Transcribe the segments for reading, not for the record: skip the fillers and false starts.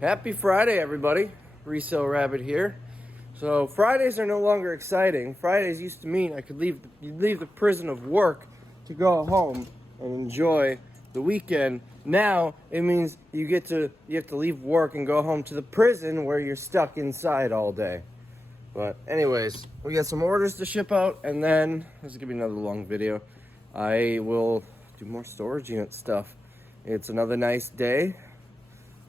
Happy Friday, everybody. Resale Rabbit here. So Fridays are no longer exciting. Fridays used to mean I could leave the prison of work to go home and enjoy the weekend. Now it means you have to leave work and go home to the prison where you're stuck inside all day. But anyways, we got some orders to ship out, and then this is gonna be another long video. I will do more storage unit stuff. It's another nice day.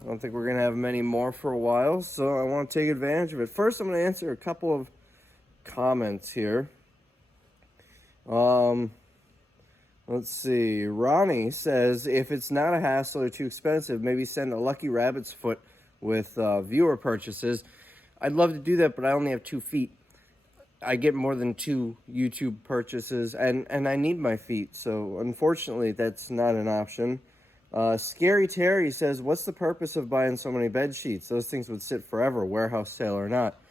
I don't think we're gonna have many more for a while, so I want to take advantage of it. First, I'm gonna answer a couple of comments here. Let's see. Ronnie says, if it's not a hassle or too expensive, maybe send a lucky rabbit's foot with viewer purchases. I'd love to do that, but I only have 2 feet. I get more than 2 YouTube purchases, and I need my feet, so unfortunately that's not an option. Scary Terry says, what's the purpose of buying so many bed sheets? Those things would sit forever, warehouse sale or not.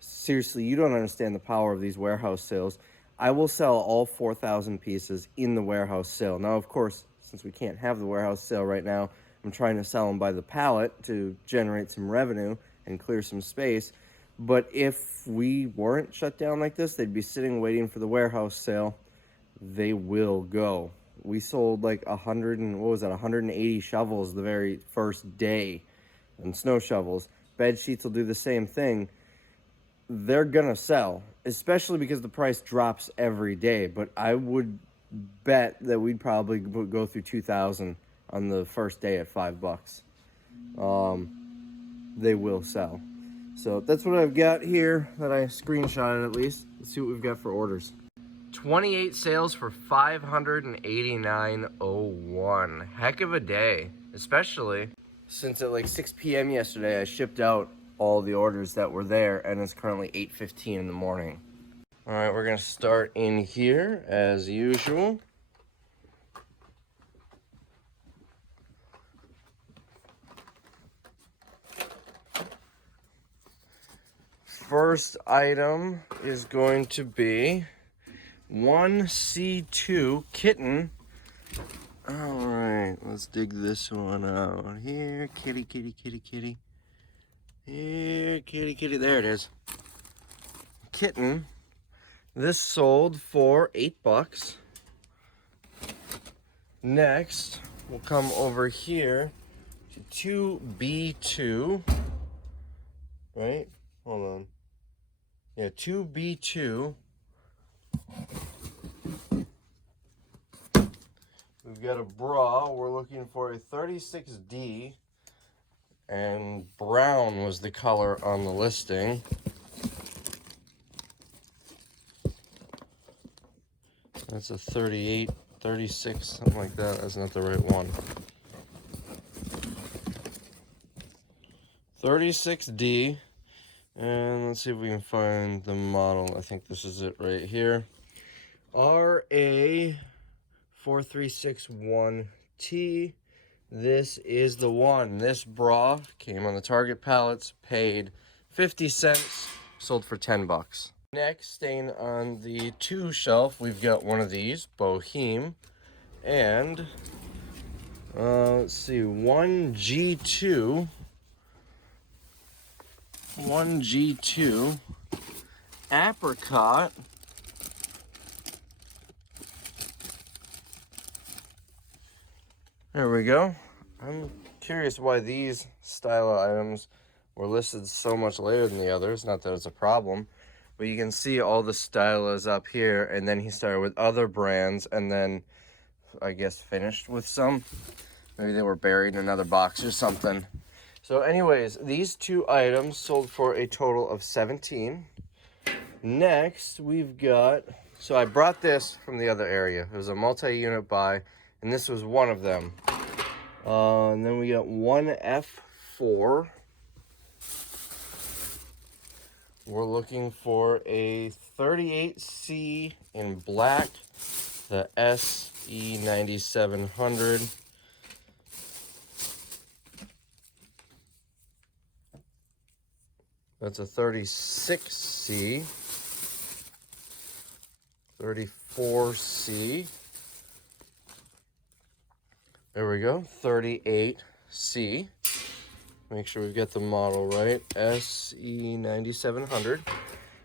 Seriously, you don't understand the power of these warehouse sales. I will sell all 4,000 pieces in the warehouse sale. Now, of course, since we can't have the warehouse sale right now, I'm trying to sell them by the pallet to generate some revenue and clear some space. But if we weren't shut down like this, they'd be sitting waiting for the warehouse sale. They will go. We sold like 180 shovels the very first day, and snow shovels. Bed sheets will do the same thing. They're gonna sell, especially because the price drops every day. But I would bet that we'd probably go through 2,000 on the first day at $5. They will sell. So that's what I've got here that I screenshotted at least. Let's see what we've got for orders. 28 sales for $589.01. Heck of a day, especially since at like 6 p.m. yesterday I shipped out all the orders that were there, and it's currently 8:15 in the morning. All right, we're gonna start in here as usual. First item is going to be 1C2 kitten. All right, let's dig this one out. Here, kitty, kitty, kitty, kitty. Here, kitty, kitty. There it is. Kitten. This sold for $8. Next, we'll come over here to 2B2. Right? Hold on. Yeah, 2B2. We've got a bra. We're looking for a 36D, and brown was the color on the listing. That's a 38, 36, something like that. That's not the right one. 36D, and let's see if we can find the model. I think this is it right here. RA4361T. This is the one. This bra came on the Target pallets, paid 50 cents, sold for $10. Next, staying on the 2 shelf, we've got one of these, Boheme, and let's see, 1G2 apricot. There we go. I'm curious why these style of items were listed so much later than the others. Not that it's a problem, but you can see all the stylas up here, and then he started with other brands, and then I guess finished with some. Maybe they were buried in another box or something. So anyways, these 2 items sold for a total of $17. Next, we've got, so I brought this from the other area. It was a multi-unit buy, and this was one of them. And then we got 1F4. We're looking for a 38C in black, the SE9700. That's a 36C, 34C. There we go, 38C. Make sure we've got the model right. SE9700.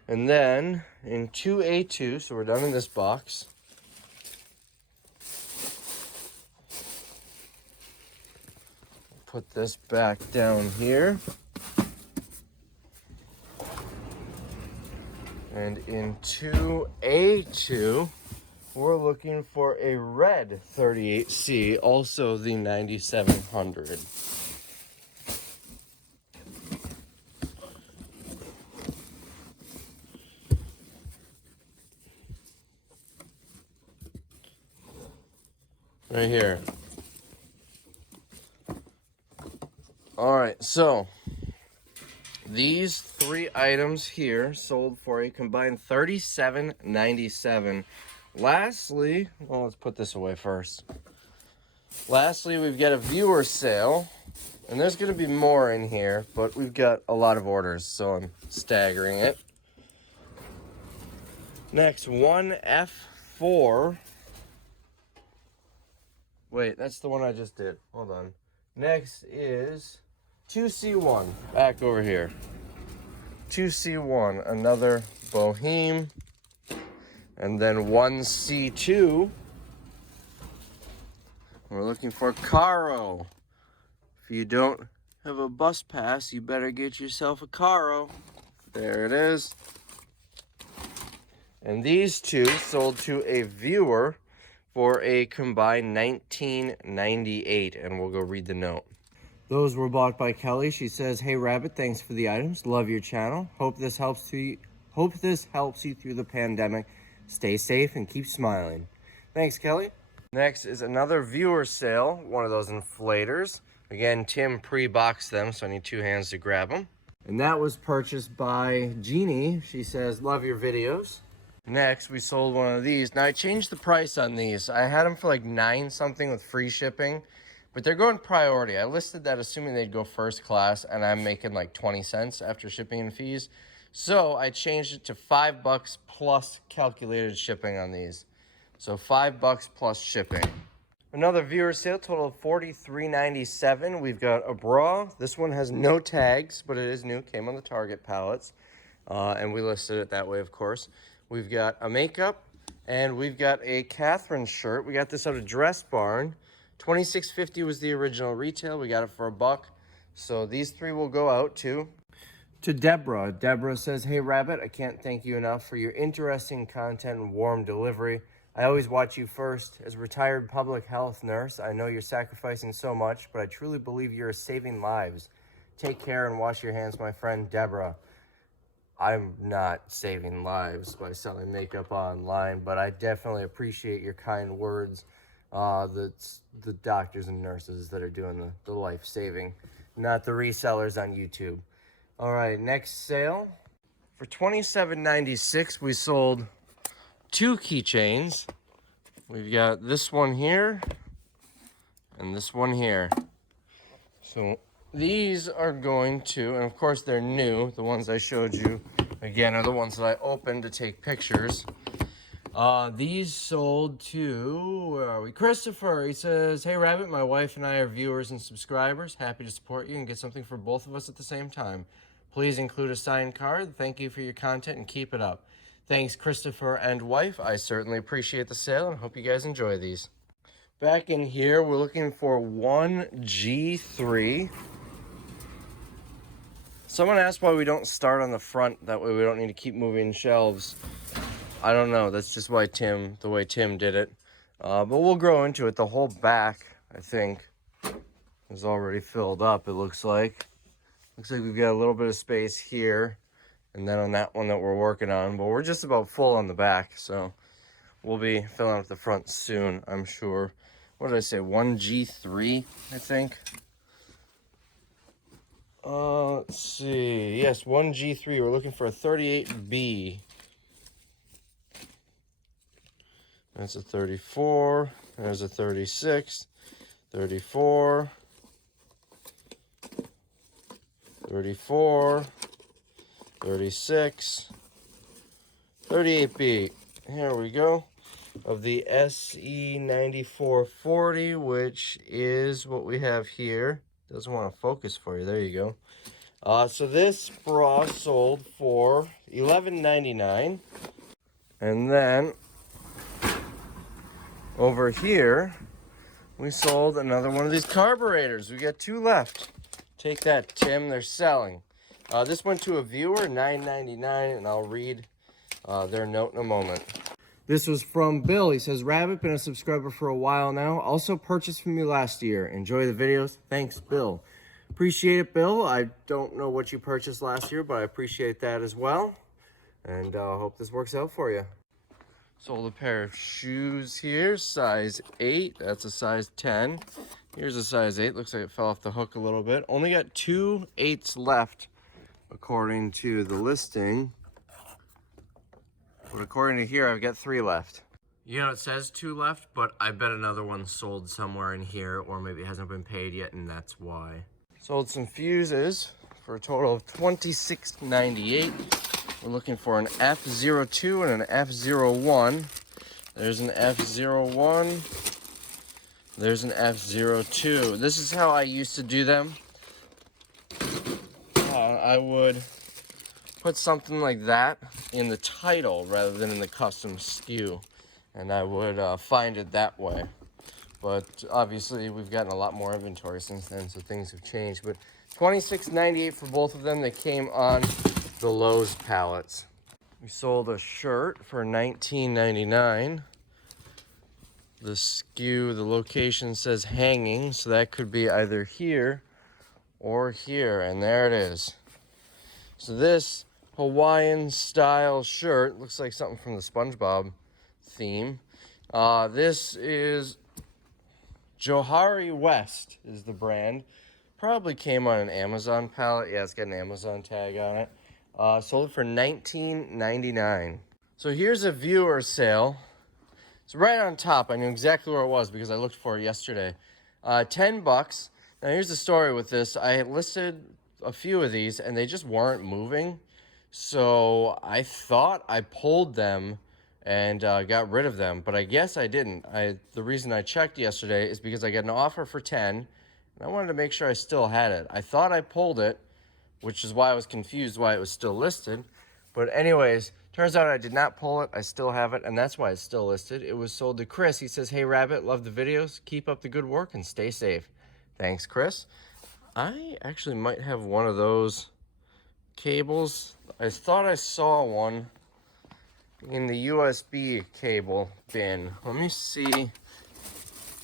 And then in 2A2, so we're done in this box. Put this back down here. And in 2A2, we're looking for a red 38C, also the 9700. Right here. All right, so these 3 items here sold for a combined $37.97. Lastly, well, let's put this away first. Lastly, we've got a viewer sale, and there's going to be more in here, but we've got a lot of orders, so I'm staggering it. Next, 1F4. Wait, that's the one I just did. Hold on. Next is 2C1. Back over here. 2C1, another Boheme. And then 1C2. We're looking for Caro. If you don't have a bus pass, you better get yourself a Caro. There it is. And these 2 sold to a viewer for a combined $19.98, and we'll go read the note. Those were bought by Kelly. She says, "Hey Rabbit, thanks for the items. Love your channel. Hope this helps you through the pandemic. Stay safe and keep smiling." Thanks, Kelly. Next is another viewer sale, one of those inflators. Again, Tim pre-boxed them, so I need 2 hands to grab them. And that was purchased by Jeannie. She says, "Love your videos." Next, we sold one of these. Now, I changed the price on these. I had them for like $9 something with free shipping, but they're going priority. I listed that assuming they'd go first class, and I'm making like 20 cents after shipping and fees. So I changed it to $5 plus calculated shipping on these. So $5 plus shipping. Another viewer sale, total of $43.97. We've got a bra. This one has no tags, but it is new. Came on the Target pallets, and we listed it that way, of course. We've got a makeup, and we've got a Catherine shirt. We got this out of Dress Barn. $26.50 was the original retail. We got it for $1. So these 3 will go out to Deborah. Deborah says, "Hey Rabbit, I can't thank you enough for your interesting content and warm delivery. I always watch you first. As a retired public health nurse, I know you're sacrificing so much, but I truly believe you're saving lives. Take care and wash your hands, my friend Deborah." I'm not saving lives by selling makeup online, but I definitely appreciate your kind words. The doctors and nurses that are doing the life-saving, not the resellers on YouTube. All right, next sale. For $27.96, we sold 2 keychains. We've got this one here and this one here. So these are going to, and of course they're new. The ones I showed you, again, are the ones that I opened to take pictures. These sold to, where are we? Christopher. He says, "Hey Rabbit, my wife and I are viewers and subscribers. Happy to support you and get something for both of us at the same time. Please include a signed card. Thank you for your content and keep it up." Thanks, Christopher and wife. I certainly appreciate the sale and hope you guys enjoy these. Back in here, we're looking for 1G3. Someone asked why we don't start on the front. That way we don't need to keep moving shelves. I don't know. That's just why the way Tim did it. But we'll grow into it. The whole back, I think, is already filled up, it looks like. Looks like we've got a little bit of space here. And then on that one that we're working on. But we're just about full on the back. So we'll be filling up the front soon, I'm sure. What did I say? 1G3, I think. Let's see. Yes, 1G3. We're looking for a 38B. That's a 34. There's a 36. 34. 34. 36. 38B. Here we go. Of the SE9440, which is what we have here. Doesn't want to focus for you. There you go. So this bra sold for $11.99. And then over here, we sold another one of these carburetors. We got 2 left. Take that, Tim. They're selling. This went to a viewer, $9.99, and I'll read their note in a moment. This was from Bill. He says, Rabbit, been a subscriber for a while now. Also purchased from you last year. Enjoy the videos. Thanks, Bill. Appreciate it, Bill. I don't know what you purchased last year, but I appreciate that as well. And hope this works out for you. Sold a pair of shoes here, size 8. That's a size 10. Here's a size 8. Looks like it fell off the hook a little bit. Only got 2 8s left, according to the listing. But according to here, I've got 3 left. You know, it says 2 left, but I bet another one sold somewhere in here, or maybe it hasn't been paid yet, and that's why. Sold some fuses for a total of $26.98. We're looking for an F02 and an F01. There's an F01. There's an F02. This is how I used to do them. I would put something like that in the title rather than in the custom SKU. And I would find it that way. But obviously we've gotten a lot more inventory since then, so things have changed. But $26.98 for both of them. They came on the Lowe's pallets. We sold a shirt for $19.99. The SKU, the location says hanging, so that could be either here or here, and there it is. So this Hawaiian style shirt looks like something from the SpongeBob theme. This is Johari West is the brand. Probably came on an Amazon pallet. Yeah, it's got an Amazon tag on it. Sold it for $19.99. So here's a viewer sale. It's right on top. I knew exactly where it was because I looked for it yesterday. $10. Now here's the story with this. I had listed a few of these and they just weren't moving. So I thought I pulled them and got rid of them, but I guess I didn't. The reason I checked yesterday is because I got an offer for 10 and I wanted to make sure I still had it. I thought I pulled it, which is why I was confused why it was still listed. But anyways, turns out I did not pull it. I still have it, and that's why it's still listed. It was sold to Chris. He says, hey, Rabbit, love the videos. Keep up the good work and stay safe. Thanks, Chris. I actually might have one of those cables. I thought I saw one in the USB cable bin. Let me see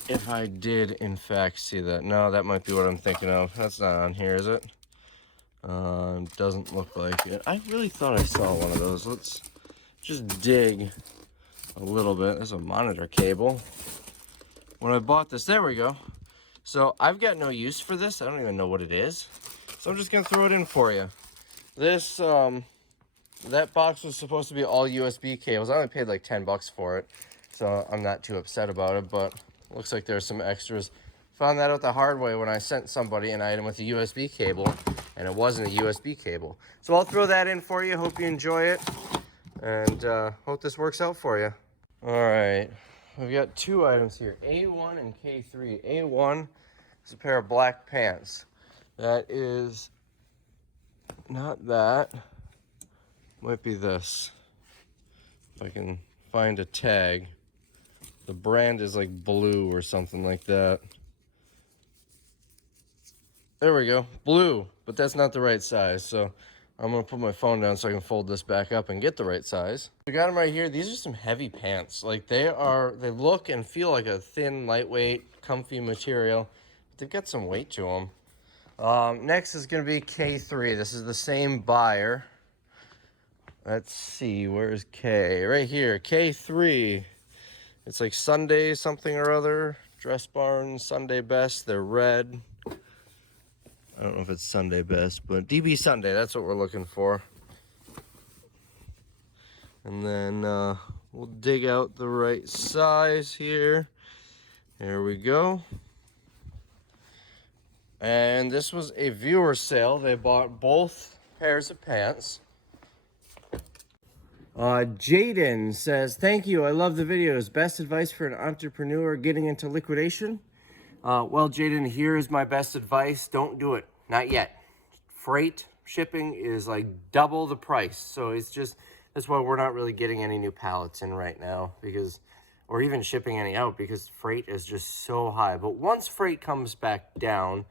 if I did, in fact, see that. No, that might be what I'm thinking of. That's not on here, is it? Doesn't look like it. I really thought I saw one of those. Let's just dig a little bit. There's a monitor cable. When I bought this, there we go. So I've got no use for this. I don't even know what it is. So I'm just gonna throw it in for you. This, that box was supposed to be all USB cables. I only paid like $10 for it, so I'm not too upset about it, but looks like there's some extras. Found that out the hard way when I sent somebody an item with a USB cable, and it wasn't a USB cable. So I'll throw that in for you. Hope you enjoy it, and hope this works out for you. All right, we've got 2 items here, A1 and K3. A1 is a pair of black pants. That is not that. Might be this. If I can find a tag. The brand is like blue or something like that. There we go, blue, but that's not the right size. So I'm gonna put my phone down so I can fold this back up and get the right size. We got them right here. These are some heavy pants. Like they look and feel like a thin, lightweight, comfy material, but they've got some weight to them. Next is gonna be K3. This is the same buyer. Let's see, where's K? Right here, K3. It's like Sunday something or other. Dress Barn, Sunday Best, they're red. I don't know if it's Sunday Best, but DB Sunday, that's what we're looking for. And then we'll dig out the right size here. Here we go. And this was a viewer sale. They bought both pairs of pants. Jaden says, thank you, I love the videos. Best advice for an entrepreneur getting into liquidation? Well, Jaden, here is my best advice. Don't do it. Not yet. Freight shipping is like double the price. So that's why we're not really getting any new pallets in right now, or even shipping any out, because freight is just so high. But once freight comes back down,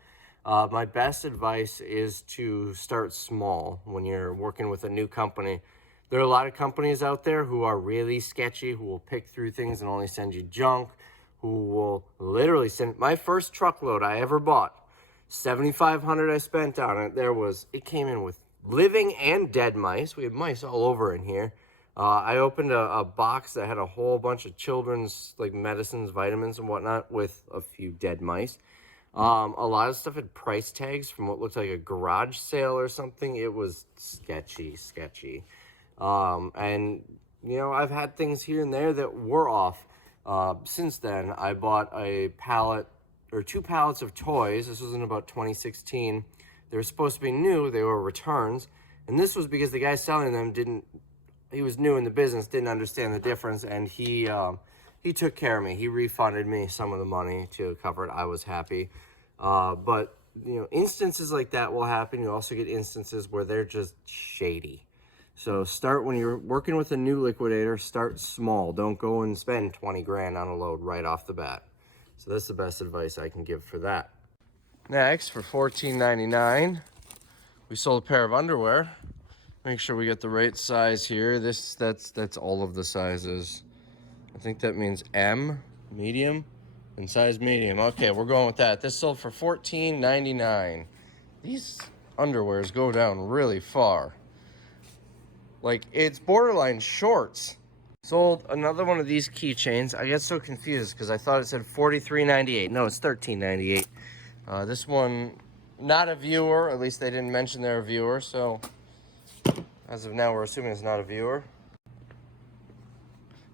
my best advice is to start small when you're working with a new company. There are a lot of companies out there who are really sketchy, who will pick through things and only send you junk, who will literally send. My first truckload I ever bought, $7,500 I spent on it. It came in with living and dead mice. We had mice all over in here. I opened a box that had a whole bunch of children's like medicines, vitamins and whatnot, with a few dead mice. A lot of stuff had price tags from what looked like a garage sale or something. It was sketchy. And you know, I've had things here and there that were off. Since then, I bought a pallet or 2 pallets of toys. This was in about 2016. They were supposed to be new. They were returns. And this was because the guy selling them he was new in the business, didn't understand the difference. And he took care of me. He refunded me some of the money to cover it. I was happy. But, you know, instances like that will happen. You also get instances where they're just shady. So when you're working with a new liquidator, start small. Don't go and spend 20 grand on a load right off the bat. So that's the best advice I can give for that. Next, for $14.99, we sold a pair of underwear. Make sure we get the right size here. That's all of the sizes. I think that means M, medium, and size medium. Okay, we're going with that. This sold for $14.99. These underwears go down really far. Like, it's borderline shorts. Sold another one of these keychains. I get so confused because I thought it said $43.98. No, it's $13.98. This one, not a viewer. At least they didn't mention they're a viewer. So, as of now, we're assuming it's not a viewer.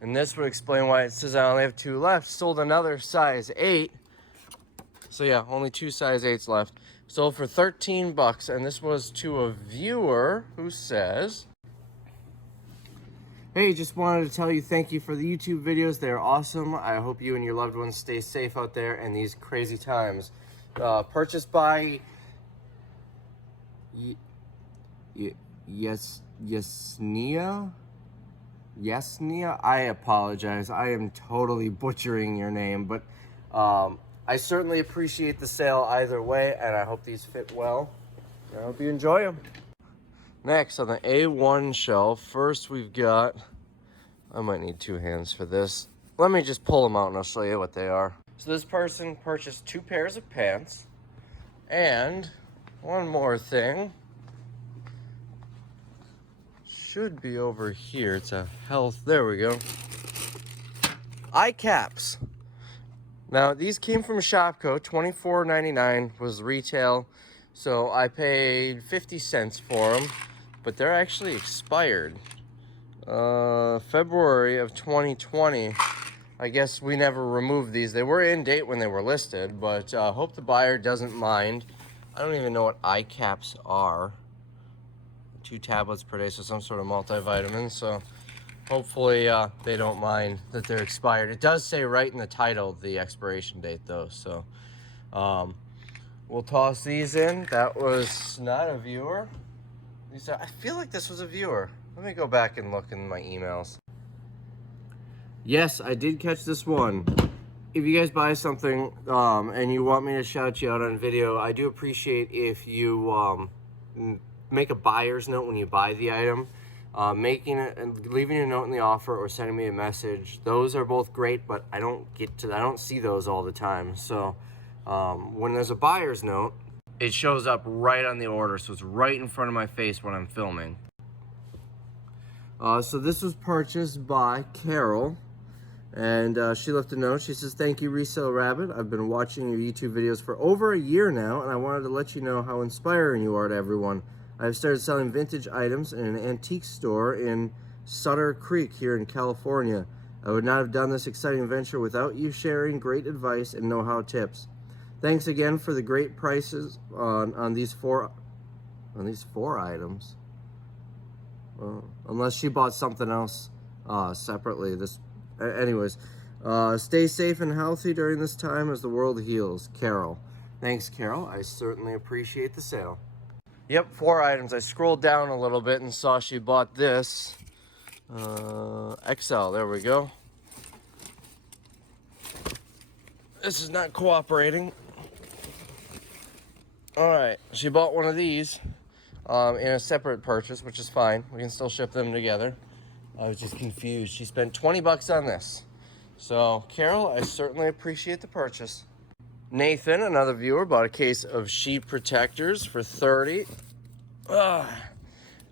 And this would explain why it says I only have 2 left. Sold another size 8. So, yeah, only 2 size 8s left. Sold for $13. And this was to a viewer who says, hey, just wanted to tell you thank you for the YouTube videos. They're awesome. I hope you and your loved ones stay safe out there in these crazy times. Purchased by Yesnia. I apologize. I am totally butchering your name, but I certainly appreciate the sale either way, and I hope these fit well. I hope you enjoy them. Next, on the A1 shelf, first we've got, I might need 2 hands for this. Let me just pull them out and I'll show you what they are. So this person purchased 2 pairs of pants, and one more thing. Should be over here. It's a health, there we go. Eye caps. Now, these came from Shopko. $24.99 was retail, so I paid 50 cents for them. But they're actually expired. February of 2020. I guess we never removed these. They were in date when they were listed, but hope the buyer doesn't mind. I don't even know what eye caps are. 2 tablets per day, so some sort of multivitamin. So hopefully they don't mind that they're expired. It does say right in the title the expiration date though, so we'll toss these in. That was not a viewer. I feel like this was a viewer. Let me go back and look in my emails. Yes, I did catch this one. If you guys buy something and you want me to shout you out on video, I do appreciate if you make a buyer's note when you buy the item. Making it and leaving a note in the offer or sending me a message. Those are both great, but I don't see those all the time. So when there's a buyer's note, it shows up right on the order, so it's right in front of my face when I'm filming. So this was purchased by Carol, and she left a note. She says, thank you, Resale Rabbit. I've been watching your YouTube videos for over a year now, and I wanted to let you know how inspiring you are to everyone. I've started selling vintage items in an antique store in Sutter Creek here in California. I would not have done this exciting venture without you sharing great advice and know-how tips. Thanks again for the great prices on these four items. Unless she bought something else separately. Anyways, Stay safe and healthy during this time as the world heals. Carol. Thanks, Carol. I certainly appreciate the sale. Yep, 4 items. I scrolled down a little bit and saw she bought this. XL, there we go. This is not cooperating. All right, she bought one of these in a separate purchase, which is fine. We can still ship them together. I was just confused. She spent 20 bucks on this. So, Carol, I certainly appreciate the purchase. Nathan, another viewer, bought a case of sheet protectors for 30.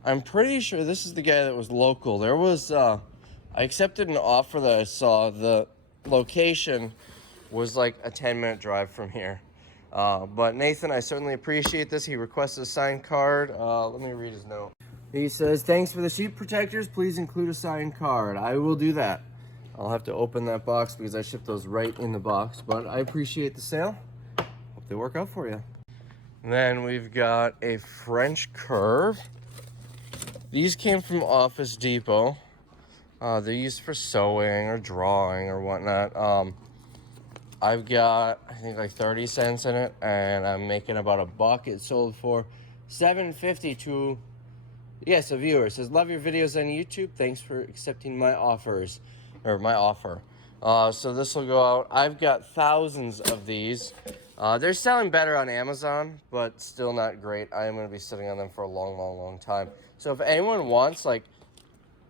I'm pretty sure this is the guy that was local. There was, I accepted an offer that I saw. The location was like a 10-minute drive from here. But Nathan, I certainly appreciate this. He requested a signed card. Let me read his note. He says, thanks for the sheet protectors. Please include a signed card. I will do that. I'll have to open that box because I shipped those right in the box. But I appreciate the sale. Hope they work out for you. And then we've got a French curve. These came from Office Depot. They're used for sewing or drawing or whatnot. I've got, I think, like 30 cents in it, and I'm making about $1. It sold for $7.50 to, yes, a viewer. It says, love your videos on YouTube. Thanks for accepting my offers, or my offer. So this will go out. I've got thousands of these. They're selling better on Amazon, but still not great. I am going to be sitting on them for a long, long, long time. So if anyone wants like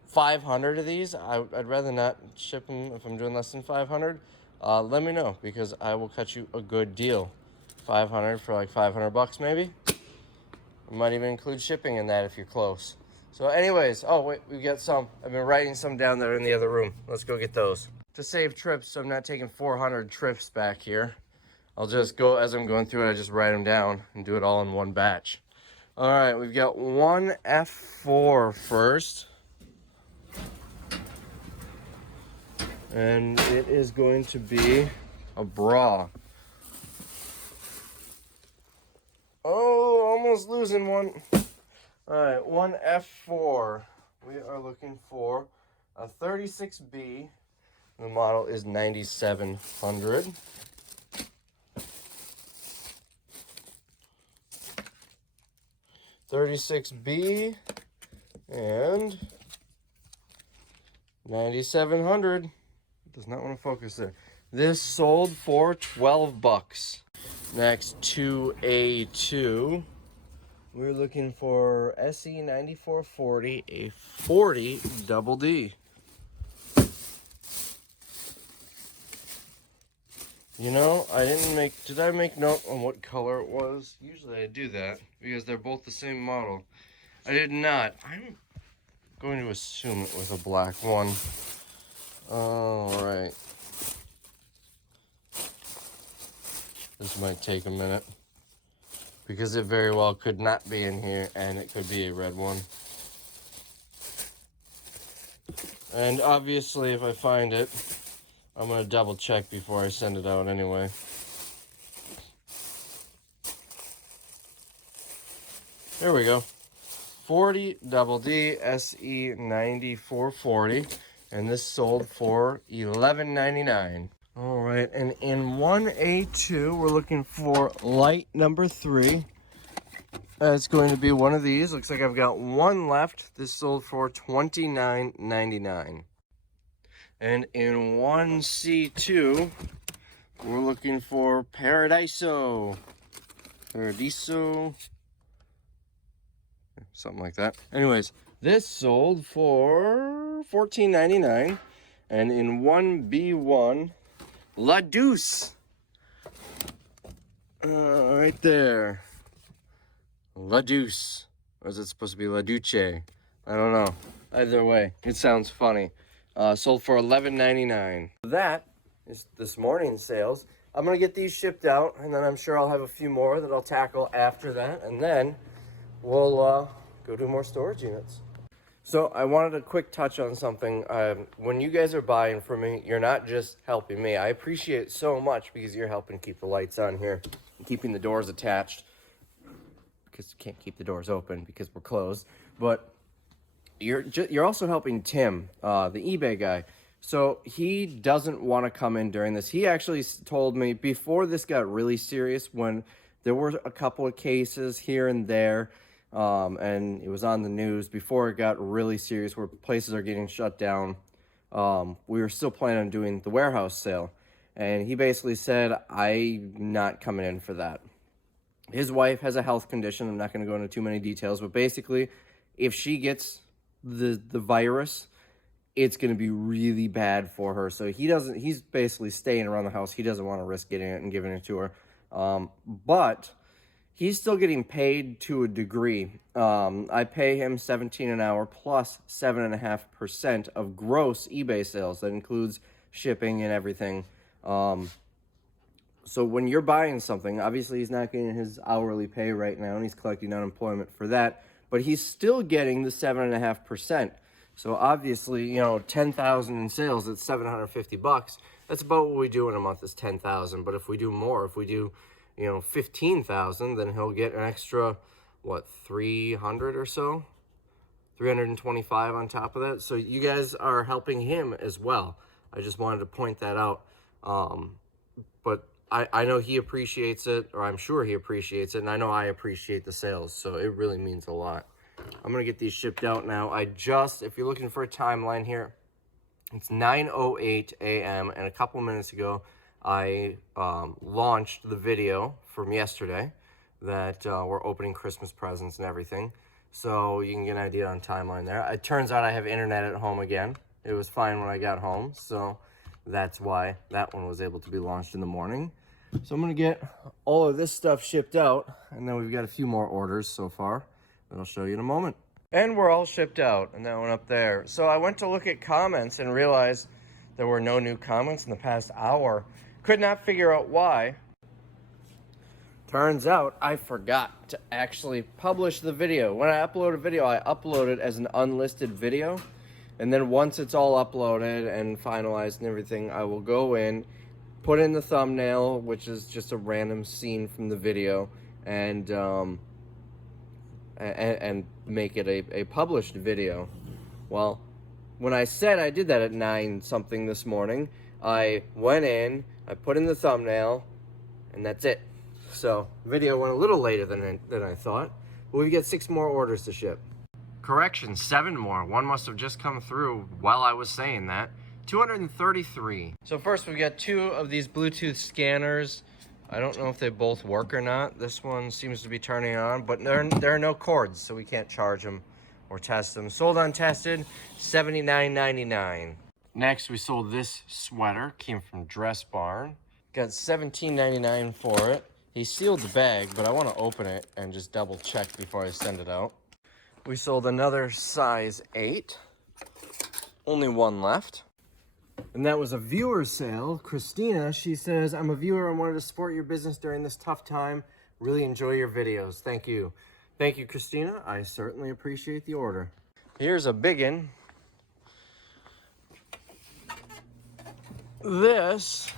500 of these, I'd rather not ship them if I'm doing less than 500. Let me know, because I will cut you a good deal. 500 for like 500 bucks maybe. I might even include shipping in that if you're close. So anyways, oh wait, we've got some. I've been writing some down there in the other room. Let's go get those. To save trips, so I'm not taking 400 trips back here. I'll just go, as I'm going through it, I just write them down and do it all in one batch. All right, we've got one F4 first. And it is going to be a bra. Oh, almost losing one. All right, one F4. We are looking for a 36B. The model is 9700. $36B and 9700. Does not want to focus there. This sold for 12 bucks. Next, 2A2. We're looking for SE9440, a 40 double D. You know, did I make note on what color it was? Usually I do that because they're both the same model. I did not. I'm going to assume it was a black one. All right. This might take a minute because it very well could not be in here, and it could be a red one. And obviously, if I find it, I'm going to double check before I send it out anyway. There we go. 40 double D SE9440. And this sold for $11.99. All right, and in 1A2, we're looking for light number 3. It's going to be one of these. Looks like I've got one left. This sold for $29.99. And in 1C2, we're looking for Paradiso. Something like that. Anyways, this sold for $14.99. And in 1B1, La Deuce. Right there. La Deuce. Or is it supposed to be La Duce? I don't know. Either way, it sounds funny. Sold for $11.99. That is this morning's sales. I'm going to get these shipped out, and then I'm sure I'll have a few more that I'll tackle after that. And then we'll go do more storage units. So I wanted a quick touch on something. When you guys are buying from me, you're not just helping me. I appreciate it so much because you're helping keep the lights on here and keeping the doors attached, because you can't keep the doors open because we're closed. But you're also helping Tim, the eBay guy, So he doesn't want to come in during this. He actually told me before this got really serious, when there were a couple of cases here and there, and it was on the news, before it got really serious where places are getting shut down, we were still planning on doing the warehouse sale. And he basically said, I'm not coming in for that. His wife has a health condition. I'm not going to go into too many details, but basically, if she gets the virus, it's going to be really bad for her. So he's basically staying around the house. He doesn't want to risk getting it and giving it to her. But he's still getting paid to a degree. I pay him $17 an hour plus 7.5% of gross eBay sales. That includes shipping and everything. So when you're buying something, obviously he's not getting his hourly pay right now, and he's collecting unemployment for that, but he's still getting the 7.5%. So obviously, 10,000 in sales, it's $750. That's about what we do in a month, is 10,000. But if we do more, if we do, 15,000, then he'll get an extra, 300 or so, 325 on top of that. So you guys are helping him as well. I just wanted to point that out. But I know he appreciates it, or I'm sure he appreciates it, and I know I appreciate the sales, so it really means a lot. I'm going to get these shipped out now. If you're looking for a timeline here, it's 9:08 a.m., and a couple minutes ago, I launched the video from yesterday that we're opening Christmas presents and everything, so you can get an idea on timeline there. It turns out I have internet at home again. It was fine when I got home, so that's why that one was able to be launched in the morning. So I'm going to get all of this stuff shipped out, and then we've got a few more orders so far that I'll show you in a moment. And we're all shipped out, and that one up there. So I went to look at comments and realized there were no new comments in the past hour. Could not figure out why. Turns out I forgot to actually publish the video. When I upload a video, I upload it as an unlisted video. And then once it's all uploaded and finalized and everything, I will go in, put in the thumbnail, which is just a random scene from the video, and make it a published video. Well, when I said I did that at 9 something this morning, I went in, I put in the thumbnail, and that's it. So video went a little later than I thought, but we've got 6 more orders to ship. Correction, 7 more. One must have just come through while I was saying that. 233. So first we got 2 of these Bluetooth scanners. I don't know if they both work or not. This one seems to be turning on, but there are no cords, so we can't charge them or test them. Sold untested, $79.99. Next, we sold this sweater. Came from Dress Barn. Got $17.99 for it. He sealed the bag, but I want to open it and just double check before I send it out. We sold another size 8. Only one left. And that was a viewer sale. Christina, she says, I'm a viewer and wanted to support your business during this tough time. Really enjoy your videos. Thank you. Thank you, Christina. I certainly appreciate the order. Here's a biggin. This,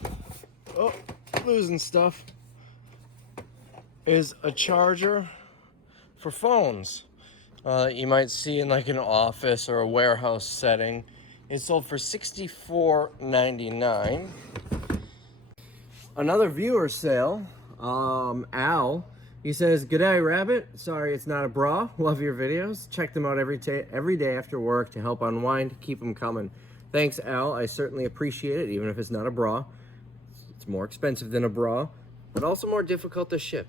losing stuff, is a charger for phones. You might see in like an office or a warehouse setting. It sold for $64.99. Another viewer sale. Al, he says, "G'day, Rabbit. Sorry it's not a bra. Love your videos. Check them out every day after work to help unwind. Keep them coming." Thanks, Al. I certainly appreciate it, even if it's not a bra. It's more expensive than a bra, but also more difficult to ship.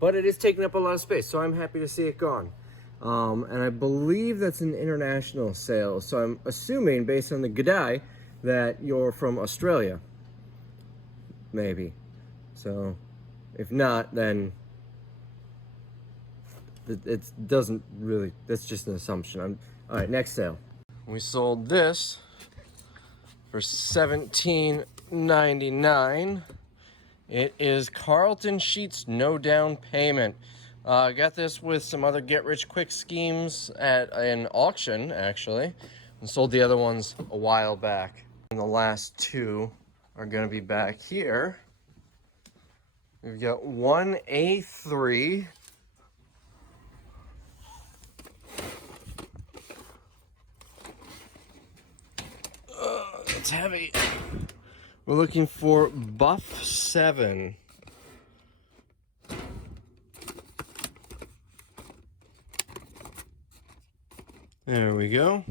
But it is taking up a lot of space, so I'm happy to see it gone. And I believe that's an international sale, so I'm assuming, based on the G'day, that you're from Australia. Maybe. So, if not, then it doesn't really, that's just an assumption. All right, next sale. We sold this for $17.99. It is Carlton Sheets No Down Payment. I got this with some other get-rich-quick schemes at an auction, actually, and sold the other ones a while back. And the last 2 are going to be back here. We've got one A3. it's heavy. We're looking for Buff 7. There we go.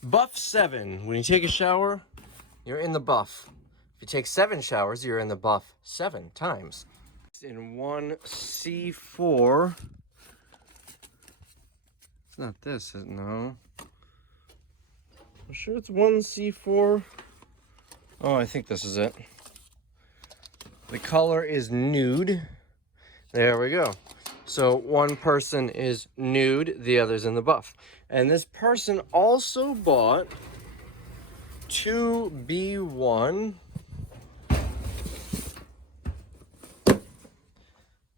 Buff 7. When you take a shower, you're in the buff. If you take 7 showers, you're in the buff 7 times. It's in 1C4. It's not this, no. I'm sure it's 1C4. Oh, I think this is it. The color is nude. There we go. So one person is nude, the other's in the buff. And this person also bought 2B1.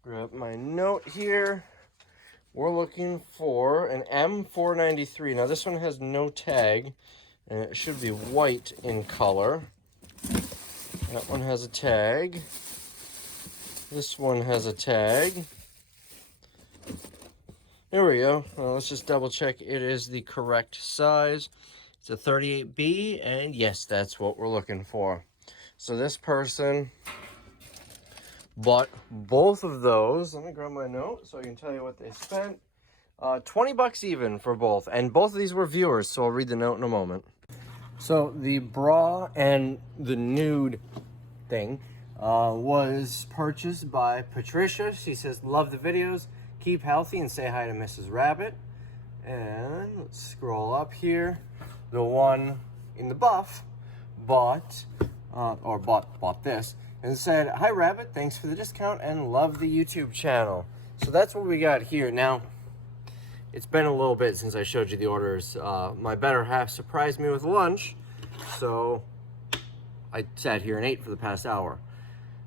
Grab my note here. We're looking for an M493. Now this one has no tag, and it should be white in color. That one has a tag. This one has a tag. There we go. Well, let's just double check it is the correct size. It's a 38B, and yes, that's what we're looking for. So this person bought both of those. Let me grab my note so I can tell you what they spent. 20 bucks even for both, and both of these were viewers, so I'll read the note in a moment. So the bra and the nude thing was purchased by Patricia. She says, love the videos, keep healthy, and say hi to Mrs. Rabbit. And let's scroll up here. The one in the buff bought this and said, hi Rabbit, thanks for the discount and love the YouTube channel. So that's what we got here. Now, it's been a little bit since I showed you the orders. My better half surprised me with lunch, so I sat here and ate for the past hour.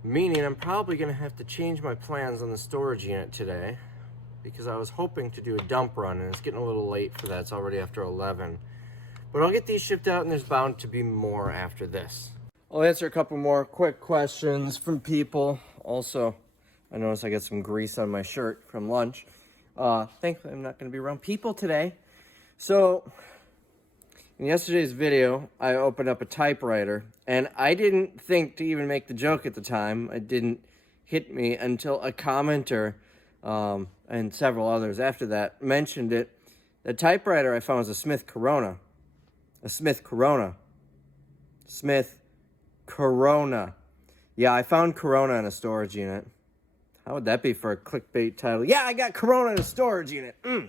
Meaning I'm probably gonna have to change my plans on the storage unit today, because I was hoping to do a dump run, and it's getting a little late for that. It's already after 11. But I'll get these shipped out, and there's bound to be more after this. I'll answer a couple more quick questions from people. Also, I noticed I got some grease on my shirt from lunch. Thankfully, I'm not going to be around people today. So, in yesterday's video, I opened up a typewriter, and I didn't think to even make the joke at the time. It didn't hit me until a commenter, and several others after that, mentioned it. The typewriter I found was a Smith Corona. A Smith Corona. Smith Corona. Yeah, I found Corona in a storage unit. How would that be for a clickbait title? Yeah, I got Corona in a storage unit. All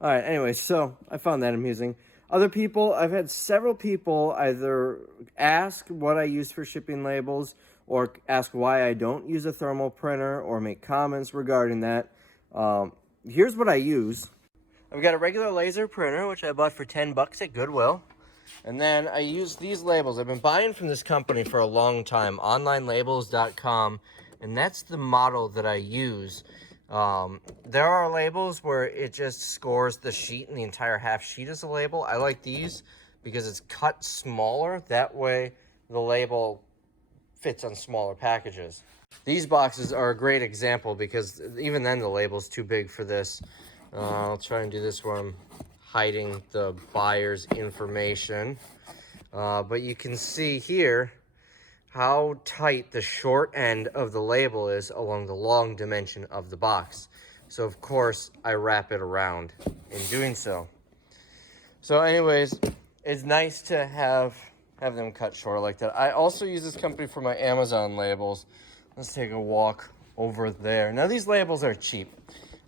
right, anyway, so I found that amusing. Other people, I've had several people either ask what I use for shipping labels or ask why I don't use a thermal printer or make comments regarding that. Here's what I use. I've got a regular laser printer, which I bought for 10 bucks at Goodwill. And then I use these labels. I've been buying from this company for a long time, onlinelabels.com, and that's the model that I use. There are labels where it just scores the sheet and the entire half sheet as a label. I like these because it's cut smaller. That way the label fits on smaller packages. These boxes are a great example because even then the label's too big for this. I'll try and do this where I'm hiding the buyer's information. But you can see here how tight the short end of the label is along the long dimension of the box. So of course I wrap it around in doing so. So anyways, it's nice to have them cut short like that. I also use this company for my Amazon labels. Let's take a walk over there. Now these labels are cheap.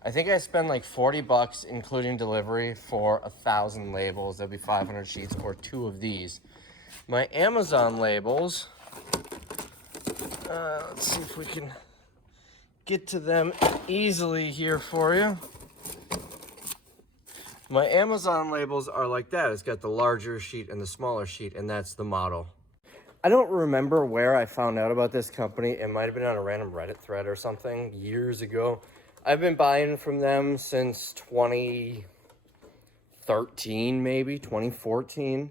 I think I spend like 40 bucks including delivery for 1,000 labels. That'd be 500 sheets or 2 of these. My Amazon labels, let's see if we can get to them easily here for you. My Amazon labels are like that. It's got the larger sheet and the smaller sheet, and that's the model. I don't remember where I found out about this company. It might have been on a random Reddit thread or something years ago. I've been buying from them since 2013, maybe 2014.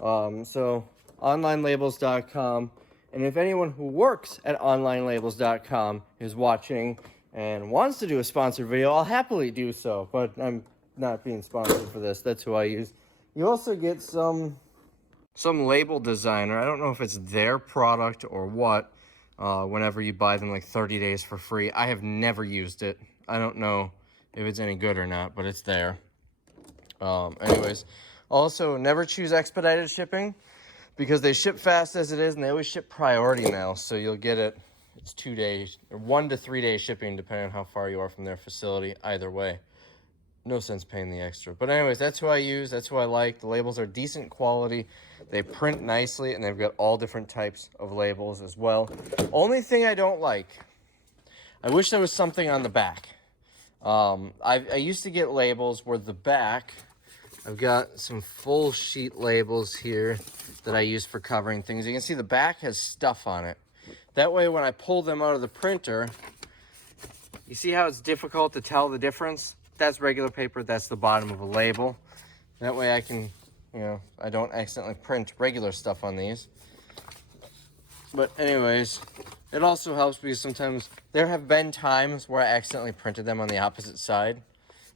So onlinelabels.com. And if anyone who works at onlinelabels.com is watching and wants to do a sponsored video, I'll happily do so, but I'm not being sponsored for this. That's who I use. You also get some some label designer. I don't know if it's their product or what. Whenever you buy them like 30 days for free. I have never used it. I don't know if it's any good or not, but it's there. Anyways, also never choose expedited shipping because they ship fast as it is, and they always ship priority now. So you'll get it. It's 2 days or 1 to 3 day shipping, depending on how far you are from their facility. Either way, no sense paying the extra. But anyways, that's who I use. That's who I like. The labels are decent quality. They print nicely, and they've got all different types of labels as well. Only thing I don't like, I wish there was something on the back. I used to get labels where the back, I've got some full sheet labels here that I use for covering things. You can see the back has stuff on it. That way when I pull them out of the printer, you see how it's difficult to tell the difference? That's regular paper, that's the bottom of a label. That way I can, I don't accidentally print regular stuff on these. But anyways, it also helps because sometimes there have been times where I accidentally printed them on the opposite side.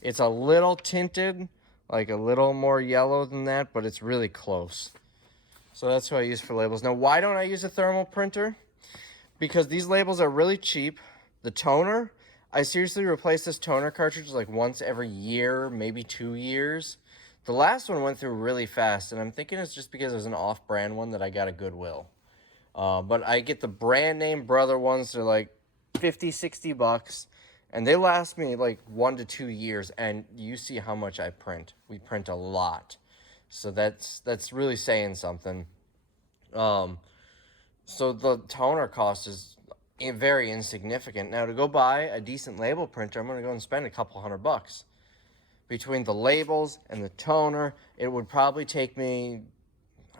It's a little tinted, like a little more yellow than that, but it's really close. So that's what I use for labels. Now, why don't I use a thermal printer? Because these labels are really cheap. The toner, I seriously replace this toner cartridge like once every year, maybe 2 years. The last one went through really fast, and I'm thinking it's just because it was an off-brand one that I got at Goodwill. But I get the brand name Brother ones. They're like 50, 60 bucks. And they last me like 1 to 2 years. And you see how much I print. We print a lot. So that's really saying something. So the toner cost is very insignificant. Now to go buy a decent label printer, I'm going to go and spend a couple $100. Between the labels and the toner, it would probably take me,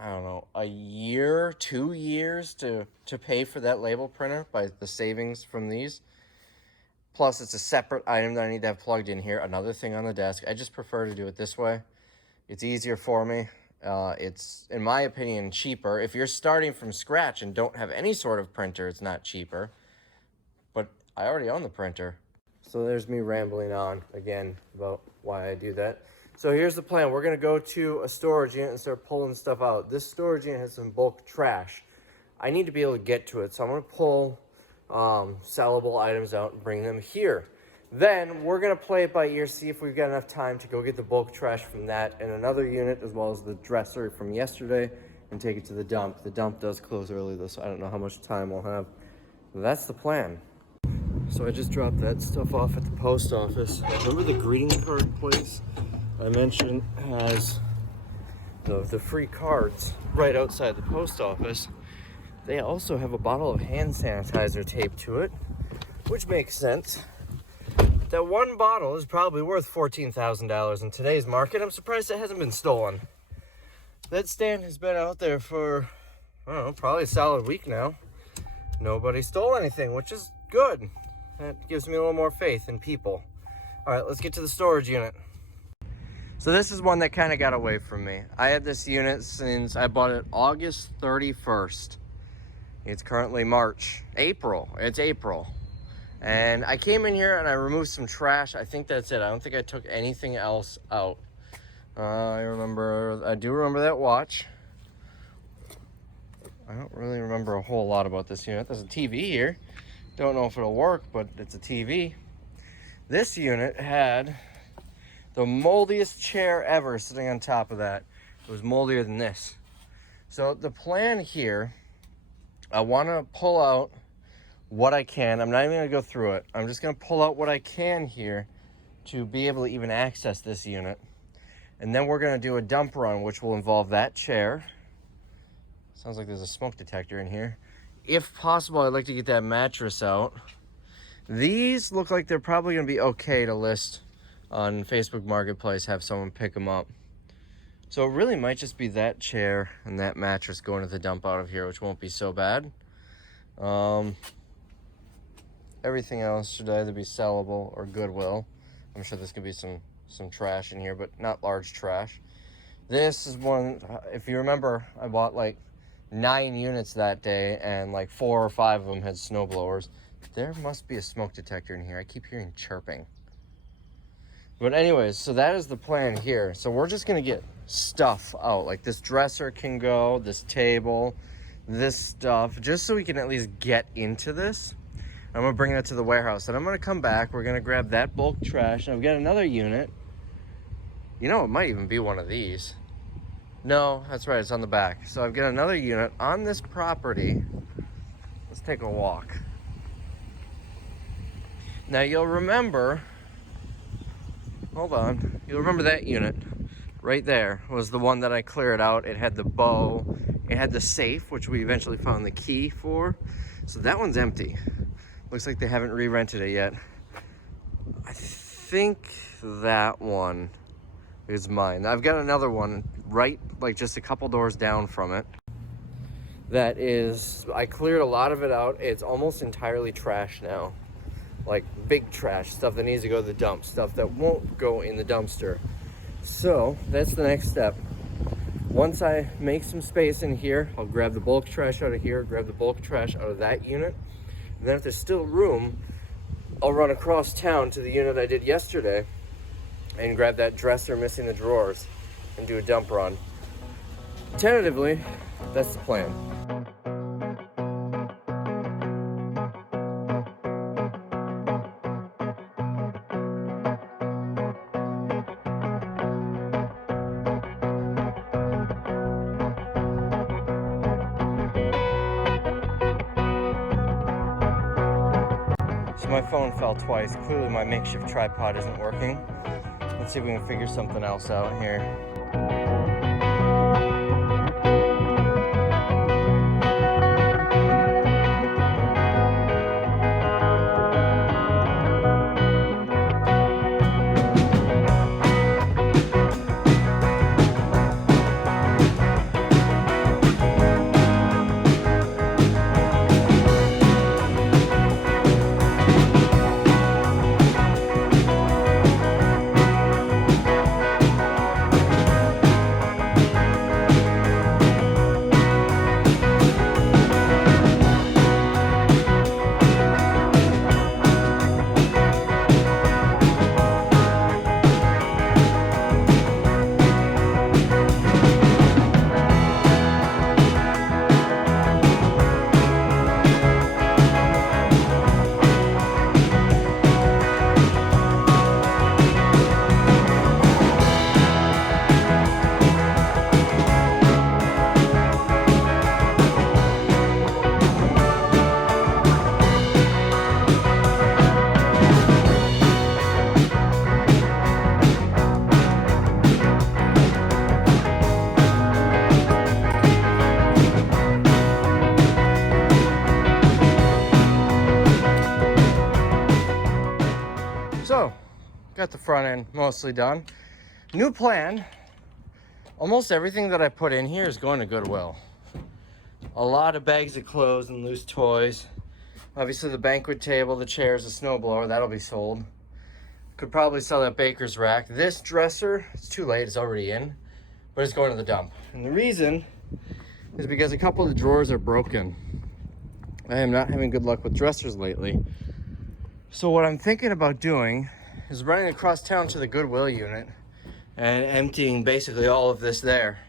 I don't know, a year, 2 years to pay for that label printer by the savings from these. Plus, it's a separate item that I need to have plugged in here. Another thing on the desk. I just prefer to do it this way. It's easier for me. It's, in my opinion, cheaper. If you're starting from scratch and don't have any sort of printer, it's not cheaper. But I already own the printer. So there's me rambling on again about why I do that. So here's the plan. We're going to go to a storage unit and start pulling stuff out. This storage unit has some bulk trash. I need to be able to get to it. So I'm going to pull sellable items out and bring them here. Then we're going to play it by ear, see if we've got enough time to go get the bulk trash from that and another unit, as well as the dresser from yesterday, and take it to the dump. The dump does close early though, so I don't know how much time we'll have. That's the plan. So I just dropped that stuff off at the post office. Remember the greeting card place I mentioned has the free cards right outside the post office? They also have a bottle of hand sanitizer taped to it, which makes sense. That one bottle is probably worth $14,000 in today's market. I'm surprised it hasn't been stolen. That stand has been out there for, I don't know, probably a solid week now. Nobody stole anything, which is good. That gives me a little more faith in people. All right, let's get to the storage unit. So this is one that kind of got away from me. I had this unit since I bought it August 31st. It's currently April. It's April. And I came in here and I removed some trash. I think that's it. I don't think I took anything else out. I do remember that watch. I don't really remember a whole lot about this unit. There's a TV here. Don't know if it'll work, but it's a TV. This unit had the moldiest chair ever sitting on top of that. It was moldier than this. So the plan here, I want to pull out what I can. I'm not even going to go through it. I'm just going to pull out what I can here to be able to even access this unit. And then we're going to do a dump run, which will involve that chair. Sounds like there's a smoke detector in here. If possible, I'd like to get that mattress out. These look like they're probably going to be okay to list on Facebook Marketplace, have someone pick them up. So it really might just be that chair and that mattress going to the dump out of here, which won't be so bad. Everything else should either be sellable or Goodwill. I'm sure there's gonna be some trash in here, but not large trash. This is one, if you remember, I bought like 9 units that day, and like 4 or 5 of them had snow blowers. There must be a smoke detector in here. I keep hearing chirping. But anyways, so that is the plan here. So we're just gonna get stuff out. Like this dresser can go, this table, this stuff, just so we can at least get into this. I'm gonna bring that to the warehouse, and I'm gonna come back. We're gonna grab that bulk trash, and I've got another unit. You know, it might even be one of these. No, that's right, it's on the back. So I've got another unit on this property. Let's take a walk. Now you'll remember, hold on, you'll remember that unit right there was the one that I cleared out. It had the bow, it had the safe, which we eventually found the key for. So that one's empty. Looks like they haven't re-rented it yet. I think that one is mine. I've got another one right, like just a couple doors down from it. That is, I cleared a lot of it out. It's almost entirely trash now. Like big trash, stuff that needs to go to the dump, stuff that won't go in the dumpster. So that's the next step. Once I make some space in here, I'll grab the bulk trash out of here, grab the bulk trash out of that unit. And then if there's still room, I'll run across town to the unit I did yesterday and grab that dresser missing the drawers and do a dump run. Tentatively, that's the plan. So my phone fell twice. Clearly my makeshift tripod isn't working. Let's see if we can figure something else out here. So, got the front end mostly done. New plan, almost everything that I put in here is going to Goodwill. A lot of bags of clothes and loose toys. Obviously the banquet table, the chairs, the snowblower, that'll be sold. Could probably sell that baker's rack. This dresser, it's too late, it's already in, but it's going to the dump. And the reason is because a couple of the drawers are broken. I am not having good luck with dressers lately. So what I'm thinking about doing is running across town to the Goodwill unit and emptying basically all of this there,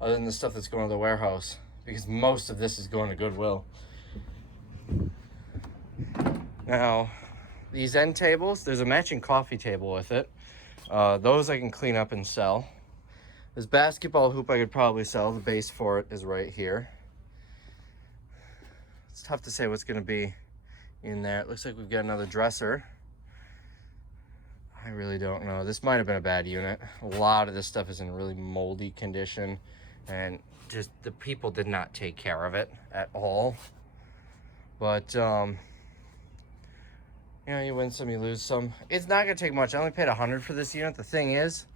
other than the stuff that's going to the warehouse, because most of this is going to Goodwill. Now, these end tables, there's a matching coffee table with it. Those I can clean up and sell. This basketball hoop I could probably sell. The base for it is right here. It's tough to say what's going to be in there. It looks like we've got another dresser. I really don't know. This might have been a bad unit. A lot of this stuff is in really moldy condition, and just the people did not take care of it at all. But you know, you win some, you lose some. It's not gonna take much. I only paid $100 for this unit. The thing is,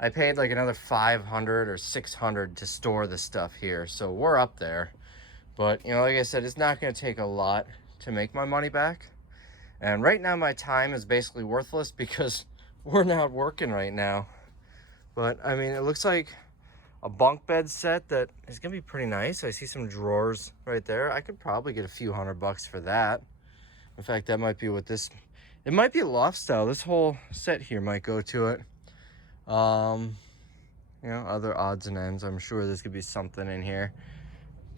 I paid like another $500 or $600 to store the stuff here, so we're up there. But you know, like I said, it's not gonna take a lot to make my money back. And right now my time is basically worthless because we're not working right now. But I mean, it looks like a bunk bed set that is gonna be pretty nice. I see some drawers right there. I could probably get a few $100 for that. In fact, that might be what this It might be a loft style. This whole set here might go to it. You know, other odds and ends. I'm sure there's gonna be something in here.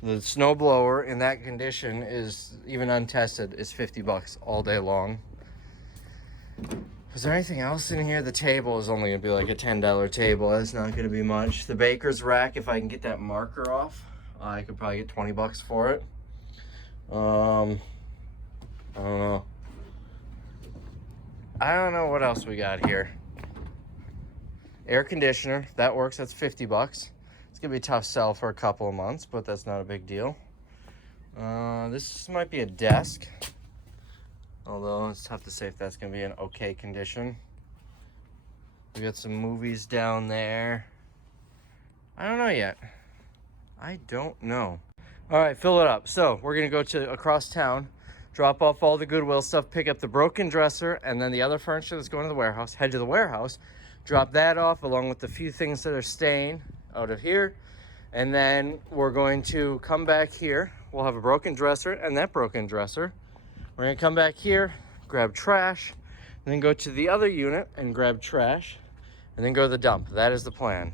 The snow blower in that condition is, even untested, is 50 bucks all day long. Is there anything else in here? The table is only gonna be like a $10 table. That's not gonna be much. The baker's rack, if I can get that marker off, I could probably get 20 bucks for it. I don't know what else we got here. Air conditioner, that works, that's 50 bucks. It's gonna be a tough sell for a couple of months, but that's not a big deal. This might be a desk, although it's tough to say if that's gonna be in okay condition. We got some movies down there. I don't know yet. I don't know. All right, fill it up. So we're gonna go to across town, drop off all the Goodwill stuff, pick up the broken dresser, and then the other furniture that's going to the warehouse, head to the warehouse, drop that off along with the few things that are staying out of here. And then we're going to come back here. We'll have a broken dresser and that broken dresser. We're gonna come back here, grab trash, and then go to the other unit and grab trash, and then go to the dump. That is the plan.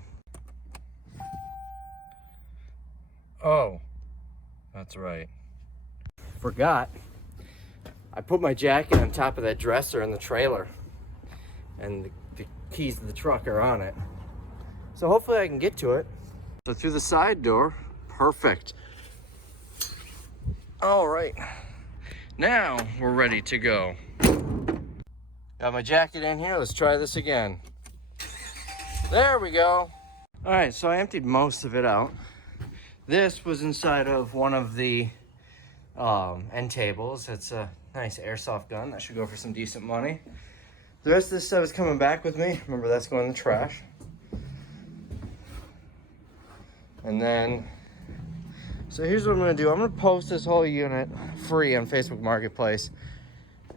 Oh, that's right. Forgot. I put my jacket on top of that dresser in the trailer, and the keys to the truck are on it. So hopefully I can get to it. So through the side door, perfect. All right, now we're ready to go. Got my jacket in here, let's try this again. There we go. All right, so I emptied most of it out. This was inside of one of the end tables. It's a nice airsoft gun. That should go for some decent money. The rest of this stuff is coming back with me. Remember, that's going in the trash. And then, so here's what I'm gonna do. I'm gonna post this whole unit free on Facebook Marketplace.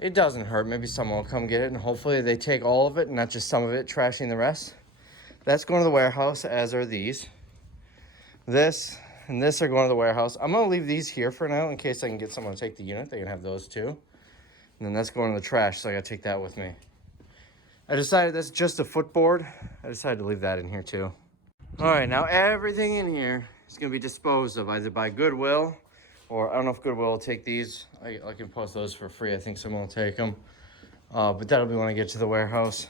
It doesn't hurt. Maybe someone will come get it, and hopefully they take all of it, not just some of it, trashing the rest. That's going to the warehouse, as are these. This and this are going to the warehouse. I'm gonna leave these here for now in case I can get someone to take the unit. They can have those too. And then that's going to the trash, so I gotta take that with me. I decided that's just a footboard. I decided to leave that in here too. All right, now everything in here is gonna be disposed of either by Goodwill, or I don't know if Goodwill will take these. I can post those for free. I think someone will take them. But that'll be when I get to the warehouse.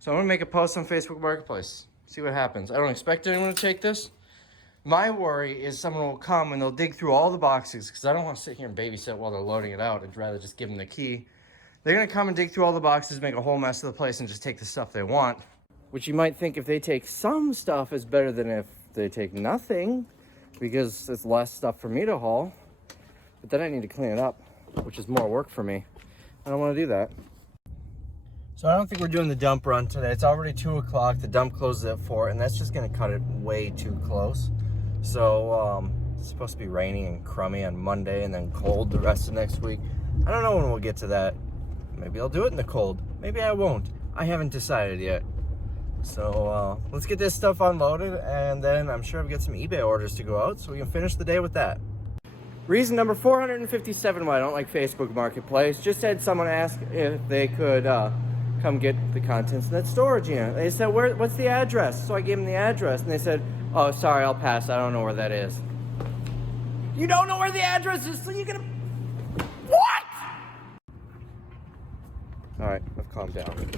So I'm gonna make a post on Facebook Marketplace. See what happens. I don't expect anyone to take this. My worry is someone will come and they'll dig through all the boxes, because I don't want to sit here and babysit while they're loading it out. I'd rather just give them the key. They're gonna come and dig through all the boxes, make a whole mess of the place, and just take the stuff they want. Which you might think if they take some stuff is better than if they take nothing, because it's less stuff for me to haul. But then I need to clean it up, which is more work for me. I don't want to do that. So I don't think we're doing the dump run today. It's already 2 o'clock. The dump closes at 4, and that's just gonna cut it way too close. So it's supposed to be raining and crummy on Monday, and then cold the rest of next week. I don't know when we'll get to that. Maybe I'll do it in the cold. Maybe I won't. I haven't decided yet. So let's get this stuff unloaded, and then I'm sure I've got some eBay orders to go out, so we can finish the day with that. Reason number 457 why I don't like Facebook Marketplace. Just had someone ask if they could come get the contents of that storage unit. They said, what's the address? So I gave them the address, and they said, oh, sorry, I'll pass. I don't know where that is. You don't know where the address is, so you're gonna... What? All right, I've calmed down.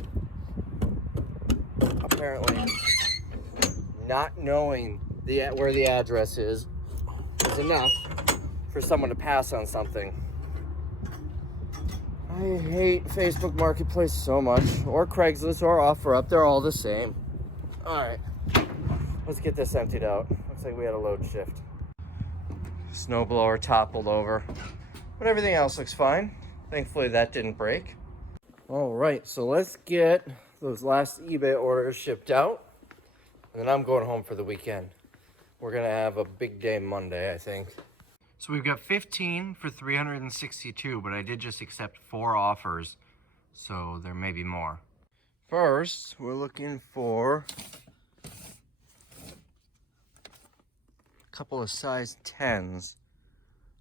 Apparently, not knowing where the address is enough for someone to pass on something. I hate Facebook Marketplace so much, or Craigslist, or OfferUp. They're all the same. All right, let's get this emptied out. Looks like we had a load shift. Snowblower toppled over, but everything else looks fine. Thankfully, that didn't break. All right, so let's get those last eBay orders shipped out, and then I'm going home for the weekend. We're gonna have a big day Monday, I think. So we've got 15 for 362, but I did just accept 4 offers, so there may be more. First, we're looking for a couple of size 10s.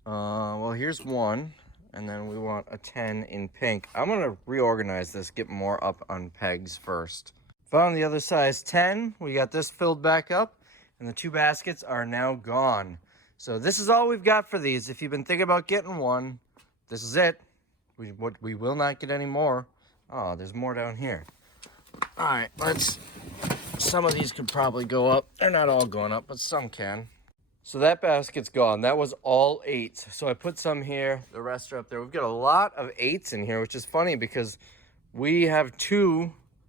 Well, here's one. and then we want a 10 in pink. I'm gonna reorganize this, get more up on pegs first. Found the other size 10. We got this filled back up, and the 2 baskets are now gone. So this is all we've got for these. If you've been thinking about getting one, this is it. We will not get any more. Oh, there's more down here. All right, some of these could probably go up. They're not all going up, but some can. So that basket's gone. That was all 8s. So I put some here. The rest are up there. We've got a lot of 8s in here, which is funny because we have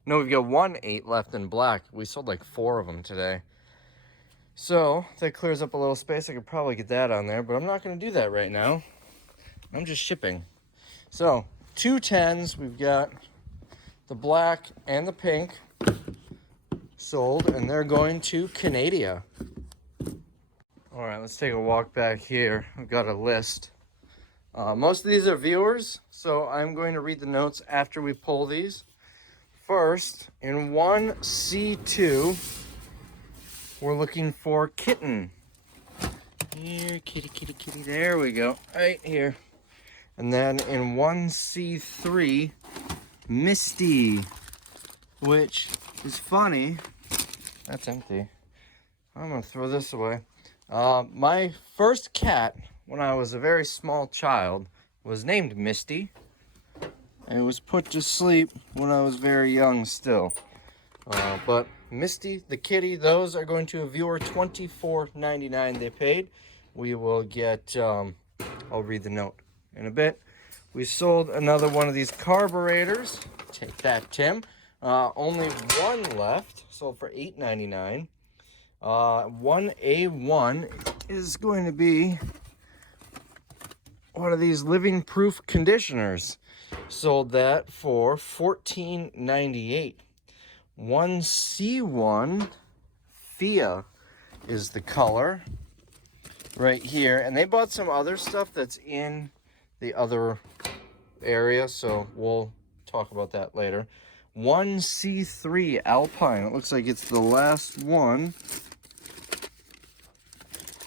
we've got 1 8 left in black. We sold like 4 of them today. So that clears up a little space. I could probably get that on there, but I'm not going to do that right now. I'm just shipping. So 2 10s. We've got the black and the pink sold, and they're going to Canada. All right, let's take a walk back here. I've got a list. Most of these are viewers, so I'm going to read the notes after we pull these. First, in 1C2, we're looking for Kitten. Here, kitty, kitty, kitty. There we go. Right here. And then in 1C3, Misty, which is funny. That's empty. I'm going to throw this away. My first cat, when I was a very small child, was named Misty. And it was put to sleep when I was very young still. But Misty, the kitty, those are going to a viewer, $24.99 they paid. We will get, I'll read the note in a bit. We sold another one of these carburetors. Take that, Tim. Only 1 left, sold for $8.99. 1A1 is going to be one of these living proof conditioners. Sold that for $14.98. 1C1 Thea is the color right here, and they bought some other stuff that's in the other area, so we'll talk about that later. 1C3 Alpine. It looks like it's the last one.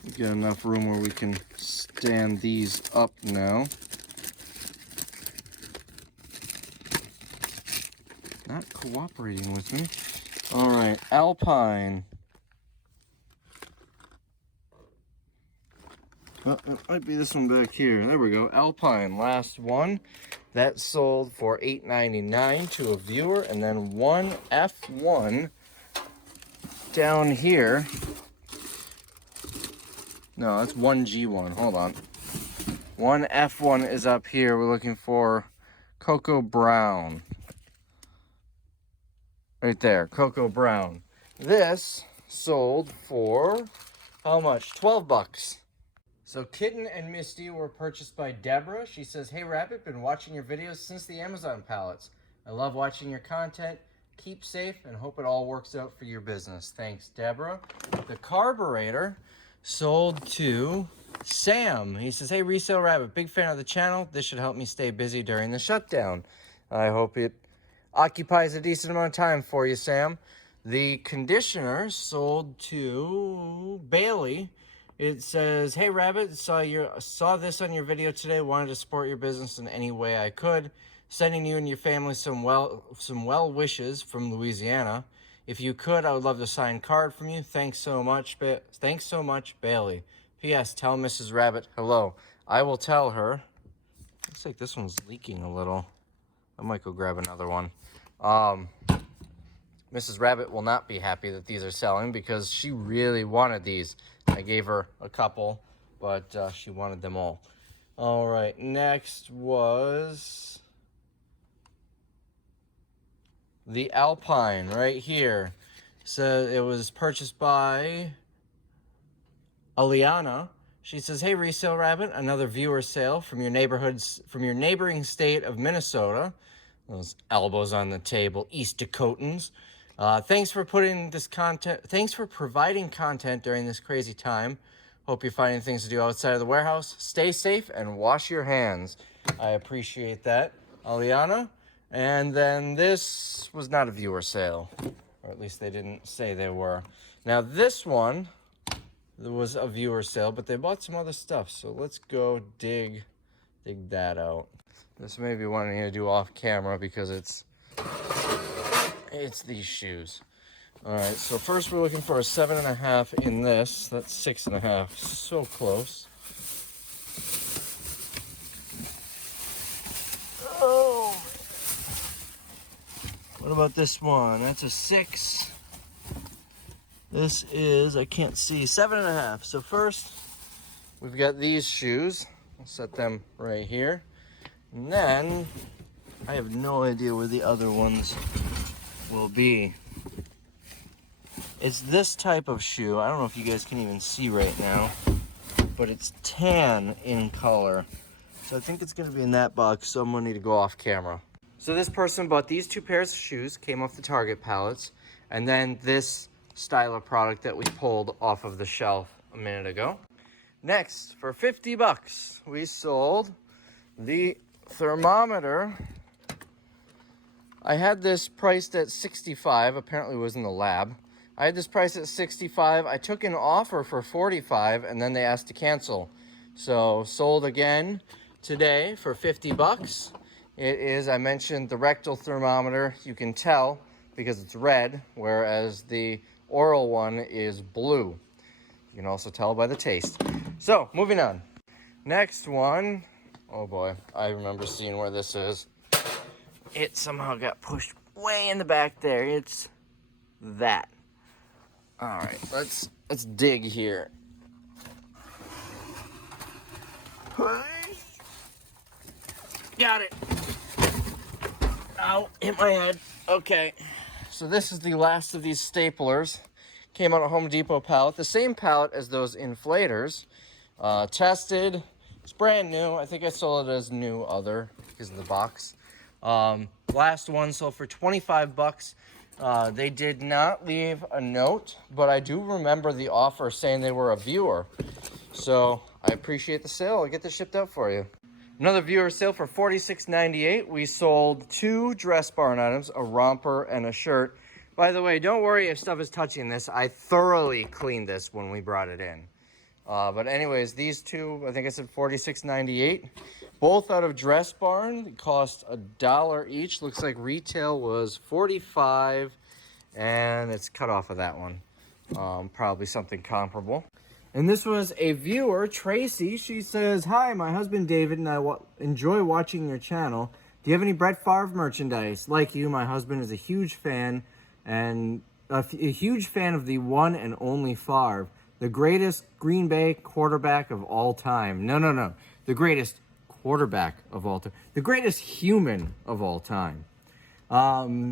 We got enough room where we can stand these up now. Not cooperating with me. All right, Alpine. Oh, it might be this one back here. There we go. Alpine, last one. That sold for $8.99 to a viewer. And then 1F1 down here. No, that's 1G1. Hold on. 1F1 is up here. We're looking for Cocoa Brown. Right there, Cocoa Brown. This sold for how much? 12 bucks. So Kitten and Misty were purchased by Deborah. She says, "Hey Rabbit, been watching your videos since the Amazon pallets. I love watching your content. Keep safe and hope it all works out for your business." Thanks, Deborah. The carburetor sold to Sam. He says, "Hey Resale Rabbit, big fan of the channel. This should help me stay busy during the shutdown. I hope it occupies a decent amount of time for you, Sam." The conditioner sold to Bailey. It says, "Hey Rabbit, saw this on your video today. Wanted to support your business in any way I could. Sending you and your family some well wishes from Louisiana. If you could, I would love to sign card from you. Thanks so much, Bailey. P.S. Tell Mrs. Rabbit hello." I will tell her. Looks like this one's leaking a little. I might go grab another one. Mrs. Rabbit will not be happy that these are selling because she really wanted these. I gave her a couple, but she wanted them all. All right, next was the Alpine right here. So it was purchased by Aliana. She says, "Hey Resale Rabbit, another viewer sale from your neighboring state of Minnesota." Those elbows on the table, East Dakotans. Thanks for providing content during this crazy time. Hope you're finding things to do outside of the warehouse. Stay safe and wash your hands. I appreciate that, Aliana. And then this was not a viewer sale, or at least they didn't say they were. Now this one, there was a viewer sale, but they bought some other stuff. So let's go dig dig that out. This may be one I need to do off camera because it's these shoes. All right, so first we're looking for a 7.5 in this. That's 6.5, so close. Oh, what about this one? That's a 6. This is, I can't see, 7.5. So first, we've got these shoes. I'll set them right here. And then, I have no idea where the other ones will be. It's this type of shoe. I don't know if you guys can even see right now, but it's tan in color. So I think it's gonna be in that box, so I'm gonna need to go off camera. So this person bought these 2 pairs of shoes, came off the Target pallets, and then this style of product that we pulled off of the shelf a minute ago. Next, for 50 bucks, we sold the thermometer. I had this priced at 65, apparently it was in the lab. I had this priced at 65. I took an offer for 45 and then they asked to cancel. So sold again today for 50 bucks. It is, I mentioned, the rectal thermometer. You can tell because it's red, whereas the oral one is blue. You can also tell by the taste. So, moving on. Next one. Oh boy, I remember seeing where this is. It somehow got pushed way in the back there. It's that. All right, let's dig here. Got it. Ow, hit my head. Okay. So this is the last of these staplers. Came on a Home Depot pallet. The same pallet as those inflators. Tested. It's brand new. I think I sold it as new other because of the box. Last one sold for 25 bucks. They did not leave a note, but I do remember the offer saying they were a viewer. So I appreciate the sale. I'll get this shipped out for you. Another viewer sale for $46.98. We sold 2 dress barn items, a romper and a shirt. By the way, don't worry if stuff is touching this. I thoroughly cleaned this when we brought it in. But anyways, these 2, I think I said $46.98. Both out of Dress Barn. They cost $1 each. Looks like retail was $45, and it's cut off of that one. Probably something comparable. And this was a viewer, Tracy. She says, "Hi, my husband David and I enjoy watching your channel. Do you have any Brett Favre merchandise? Like you, my husband is a huge fan, and a huge fan of the one and only Favre, the greatest Green Bay quarterback of all time. No. The greatest quarterback of all time. The greatest human of all time."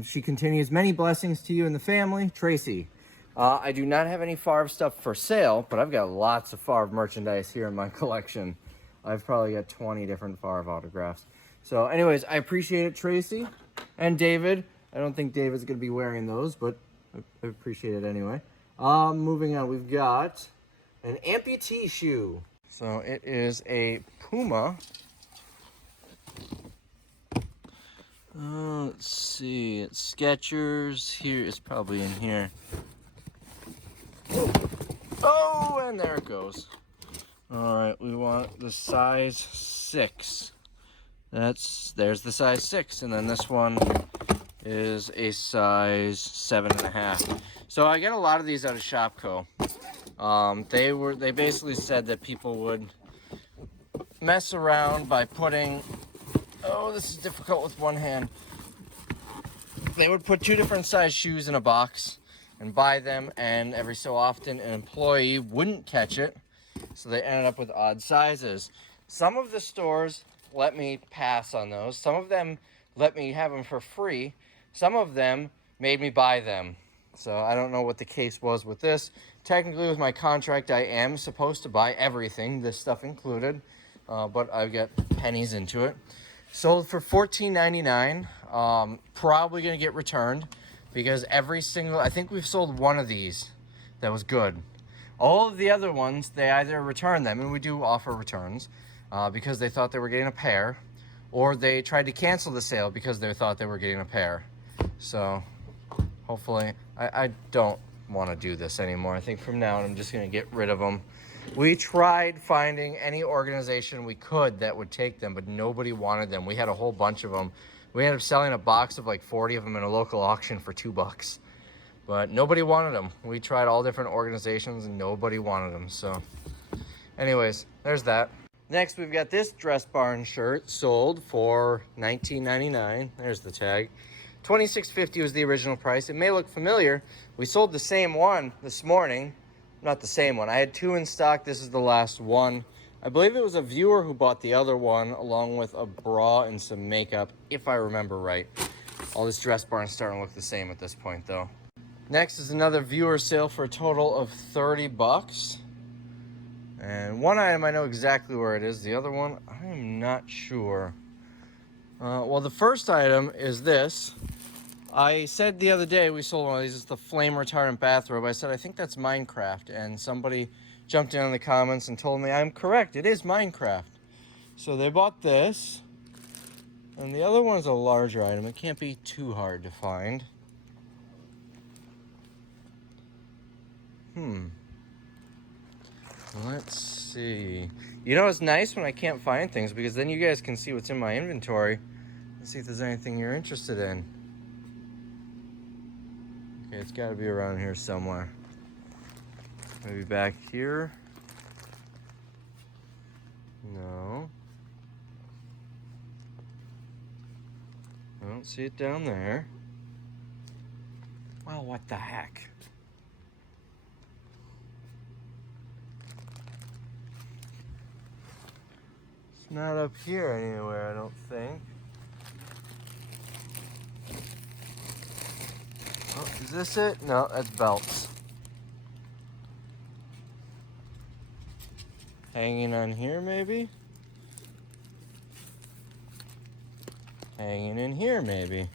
She continues, "Many blessings to you and the family, Tracy." I do not have any Favre stuff for sale, but I've got lots of Favre merchandise here in my collection. I've probably got 20 different Favre autographs. So anyways, I appreciate it, Tracy. And David. I don't think David's going to be wearing those, but I appreciate it anyway. Moving on, we've got an amputee shoe. So it is a Puma. Let's see, it's Skechers. Here, it's probably in here. Oh, and there it goes. All right, we want the size 6. There's the size 6, and then this one is a size 7.5. So I get a lot of these out of Shopco. They basically said that people would mess around by putting, oh, this is difficult with one hand. They would put 2 different size shoes in a box and buy them, and every so often an employee wouldn't catch it, so they ended up with odd sizes. Some of the stores let me pass on those. Some of them let me have them for free. Some of them made me buy them. So I don't know what the case was with this. Technically, with my contract, I am supposed to buy everything, this stuff included, but I get pennies into it. Sold for $14.99. Probably gonna get returned because I think we've sold one of these that was good. All of the other ones, they either return them, and we do offer returns because they thought they were getting a pair, or they tried to cancel the sale because they thought they were getting a pair. So hopefully, I don't want to do this anymore. I think from now on, I'm just gonna get rid of them. We tried finding any organization we could that would take them, but nobody wanted them. We had a whole bunch of them. We ended up selling a box of like 40 of them in a local auction for $2, but nobody wanted them. We tried all different organizations and nobody wanted them. So anyways, there's that. Next, we've got this Dress Barn shirt sold for $19.99. There's the tag. $26.50 was the original price. It may look familiar. We sold the same one this morning. Not the same one. I had two in stock. This is the last one. I believe it was a viewer who bought the other one along with a bra and some makeup, if I remember right. All this Dress Barn is starting to look the same at this point, though. Next is another viewer sale for a total of $30. And one item I know exactly where it is. The other one, I am not sure. Well, the first item is this. I said the other day we sold one of these. It's the flame retardant bathrobe. I said, I think that's Minecraft. And somebody jumped in the comments and told me I'm correct. It is Minecraft. So they bought this. And the other one is a larger item. It can't be too hard to find. Let's see. You know, it's nice when I can't find things because then you guys can see what's in my inventory and see if there's anything you're interested in. Okay, it's got to be around here somewhere. Maybe back here. No. I don't see it down there. Well, what the heck? It's not up here anywhere, I don't think. Oh, is this it? No, that's belts. Hanging on here, maybe? Hanging in here, maybe.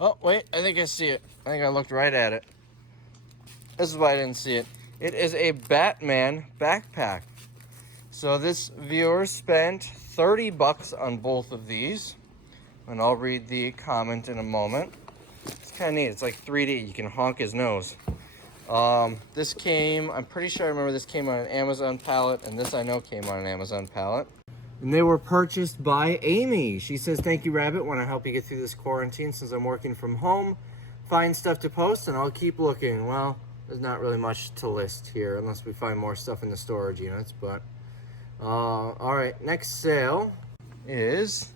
Oh, wait, I think I see it. I think I looked right at it. This is why I didn't see it. It is a Batman backpack. So this viewer spent $30 on both of these. And I'll read the comment in a moment. It's kind of neat. It's like 3D. You can honk his nose. This came, I'm pretty sure I remember this came on an Amazon pallet, and this I know came on an Amazon pallet. And they were purchased by Amy. She says, thank you, Rabbit. Want to help you get through this quarantine since I'm working from home. Find stuff to post, and I'll keep looking. Well, there's not really much to list here unless we find more stuff in the storage units, but all right, next sale is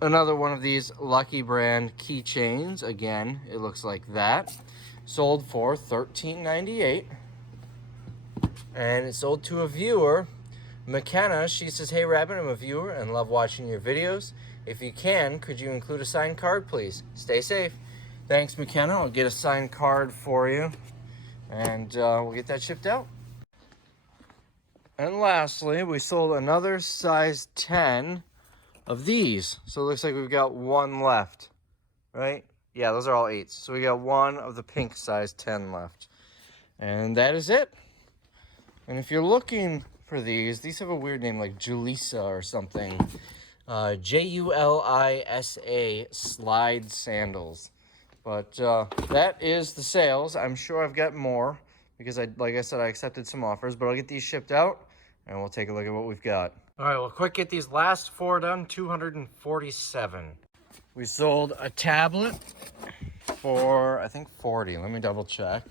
another one of these Lucky brand keychains. Again, it looks like that. Sold for $13.98. And it sold to a viewer, McKenna. She says, hey Rabbit, I'm a viewer and love watching your videos. If you can, could you include a signed card, please? Stay safe. Thanks, McKenna. I'll get a signed card for you. And we'll get that shipped out. And lastly, we sold another size 10 of these. So it looks like we've got one left, right? Yeah, those are all 8s. So we got one of the pink size 10 left. And that is it. And if you're looking for these have a weird name like Julissa or something. Julisa slide sandals. But that is the sales. I'm sure I've got more because like I said, I accepted some offers, but I'll get these shipped out and we'll take a look at what we've got. All right, well, quick, get these last 4 done, 247. We sold a tablet for, I think, 40. Let me double check.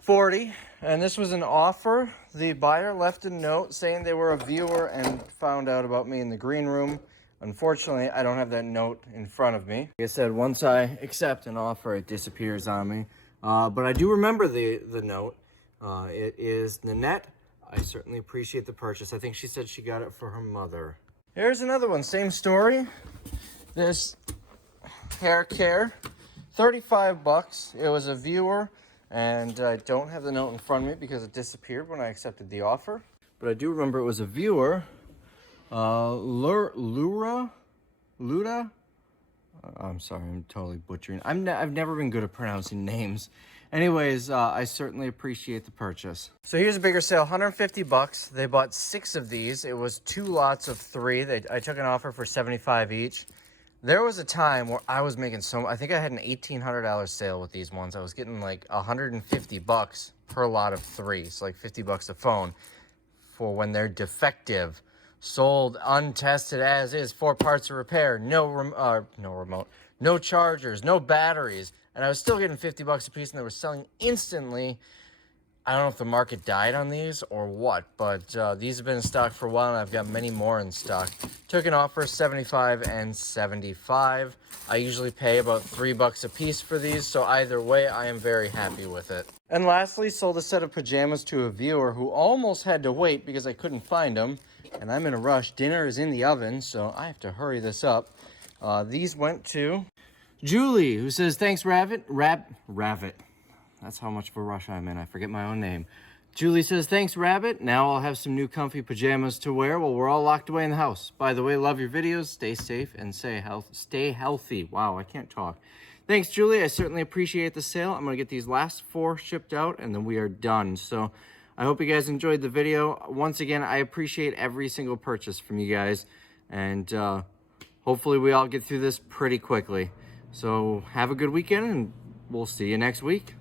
40, and this was an offer. The buyer left a note saying they were a viewer and found out about me in the green room. Unfortunately, I don't have that note in front of me. Like I said, once I accept an offer, it disappears on me. But I do remember the note. It is Nanette. I certainly appreciate the purchase. I think she said she got it for her mother. Here's another one, same story. This hair care, $35. It was a viewer, and I don't have the note in front of me because it disappeared when I accepted the offer. But I do remember it was a viewer. Luda? I'm sorry, I'm totally butchering. I've never been good at pronouncing names. Anyways, I certainly appreciate the purchase. So here's a bigger sale, $150. They bought 6 of these. It was 2 lots of 3. I took an offer for $75 each. There was a time where I was making I think I had an $1,800 sale with these ones. I was getting like 150 bucks per lot of 3. So like 50 bucks a phone for when they're defective. Sold untested as is, 4 parts of repair, no remote, no chargers, no batteries. And I was still getting 50 bucks a piece, and they were selling instantly. I don't know if the market died on these or what, but these have been in stock for a while, and I've got many more in stock. Took an offer, 75 and 75. I usually pay about $3 a piece for these, so either way, I am very happy with it. And lastly, sold a set of pajamas to a viewer who almost had to wait because I couldn't find them, and I'm in a rush. Dinner is in the oven, so I have to hurry this up. These went to Julie, who says, thanks, Rabbit. That's how much of a rush I'm in. I forget my own name. Julie says, thanks, Rabbit. Now I'll have some new comfy pajamas to wear while we're all locked away in the house. By the way, love your videos. Stay safe and stay healthy. Wow, I can't talk. Thanks, Julie. I certainly appreciate the sale. I'm going to get these last 4 shipped out, and then we are done. So I hope you guys enjoyed the video. Once again, I appreciate every single purchase from you guys. And hopefully we all get through this pretty quickly. So have a good weekend, and we'll see you next week.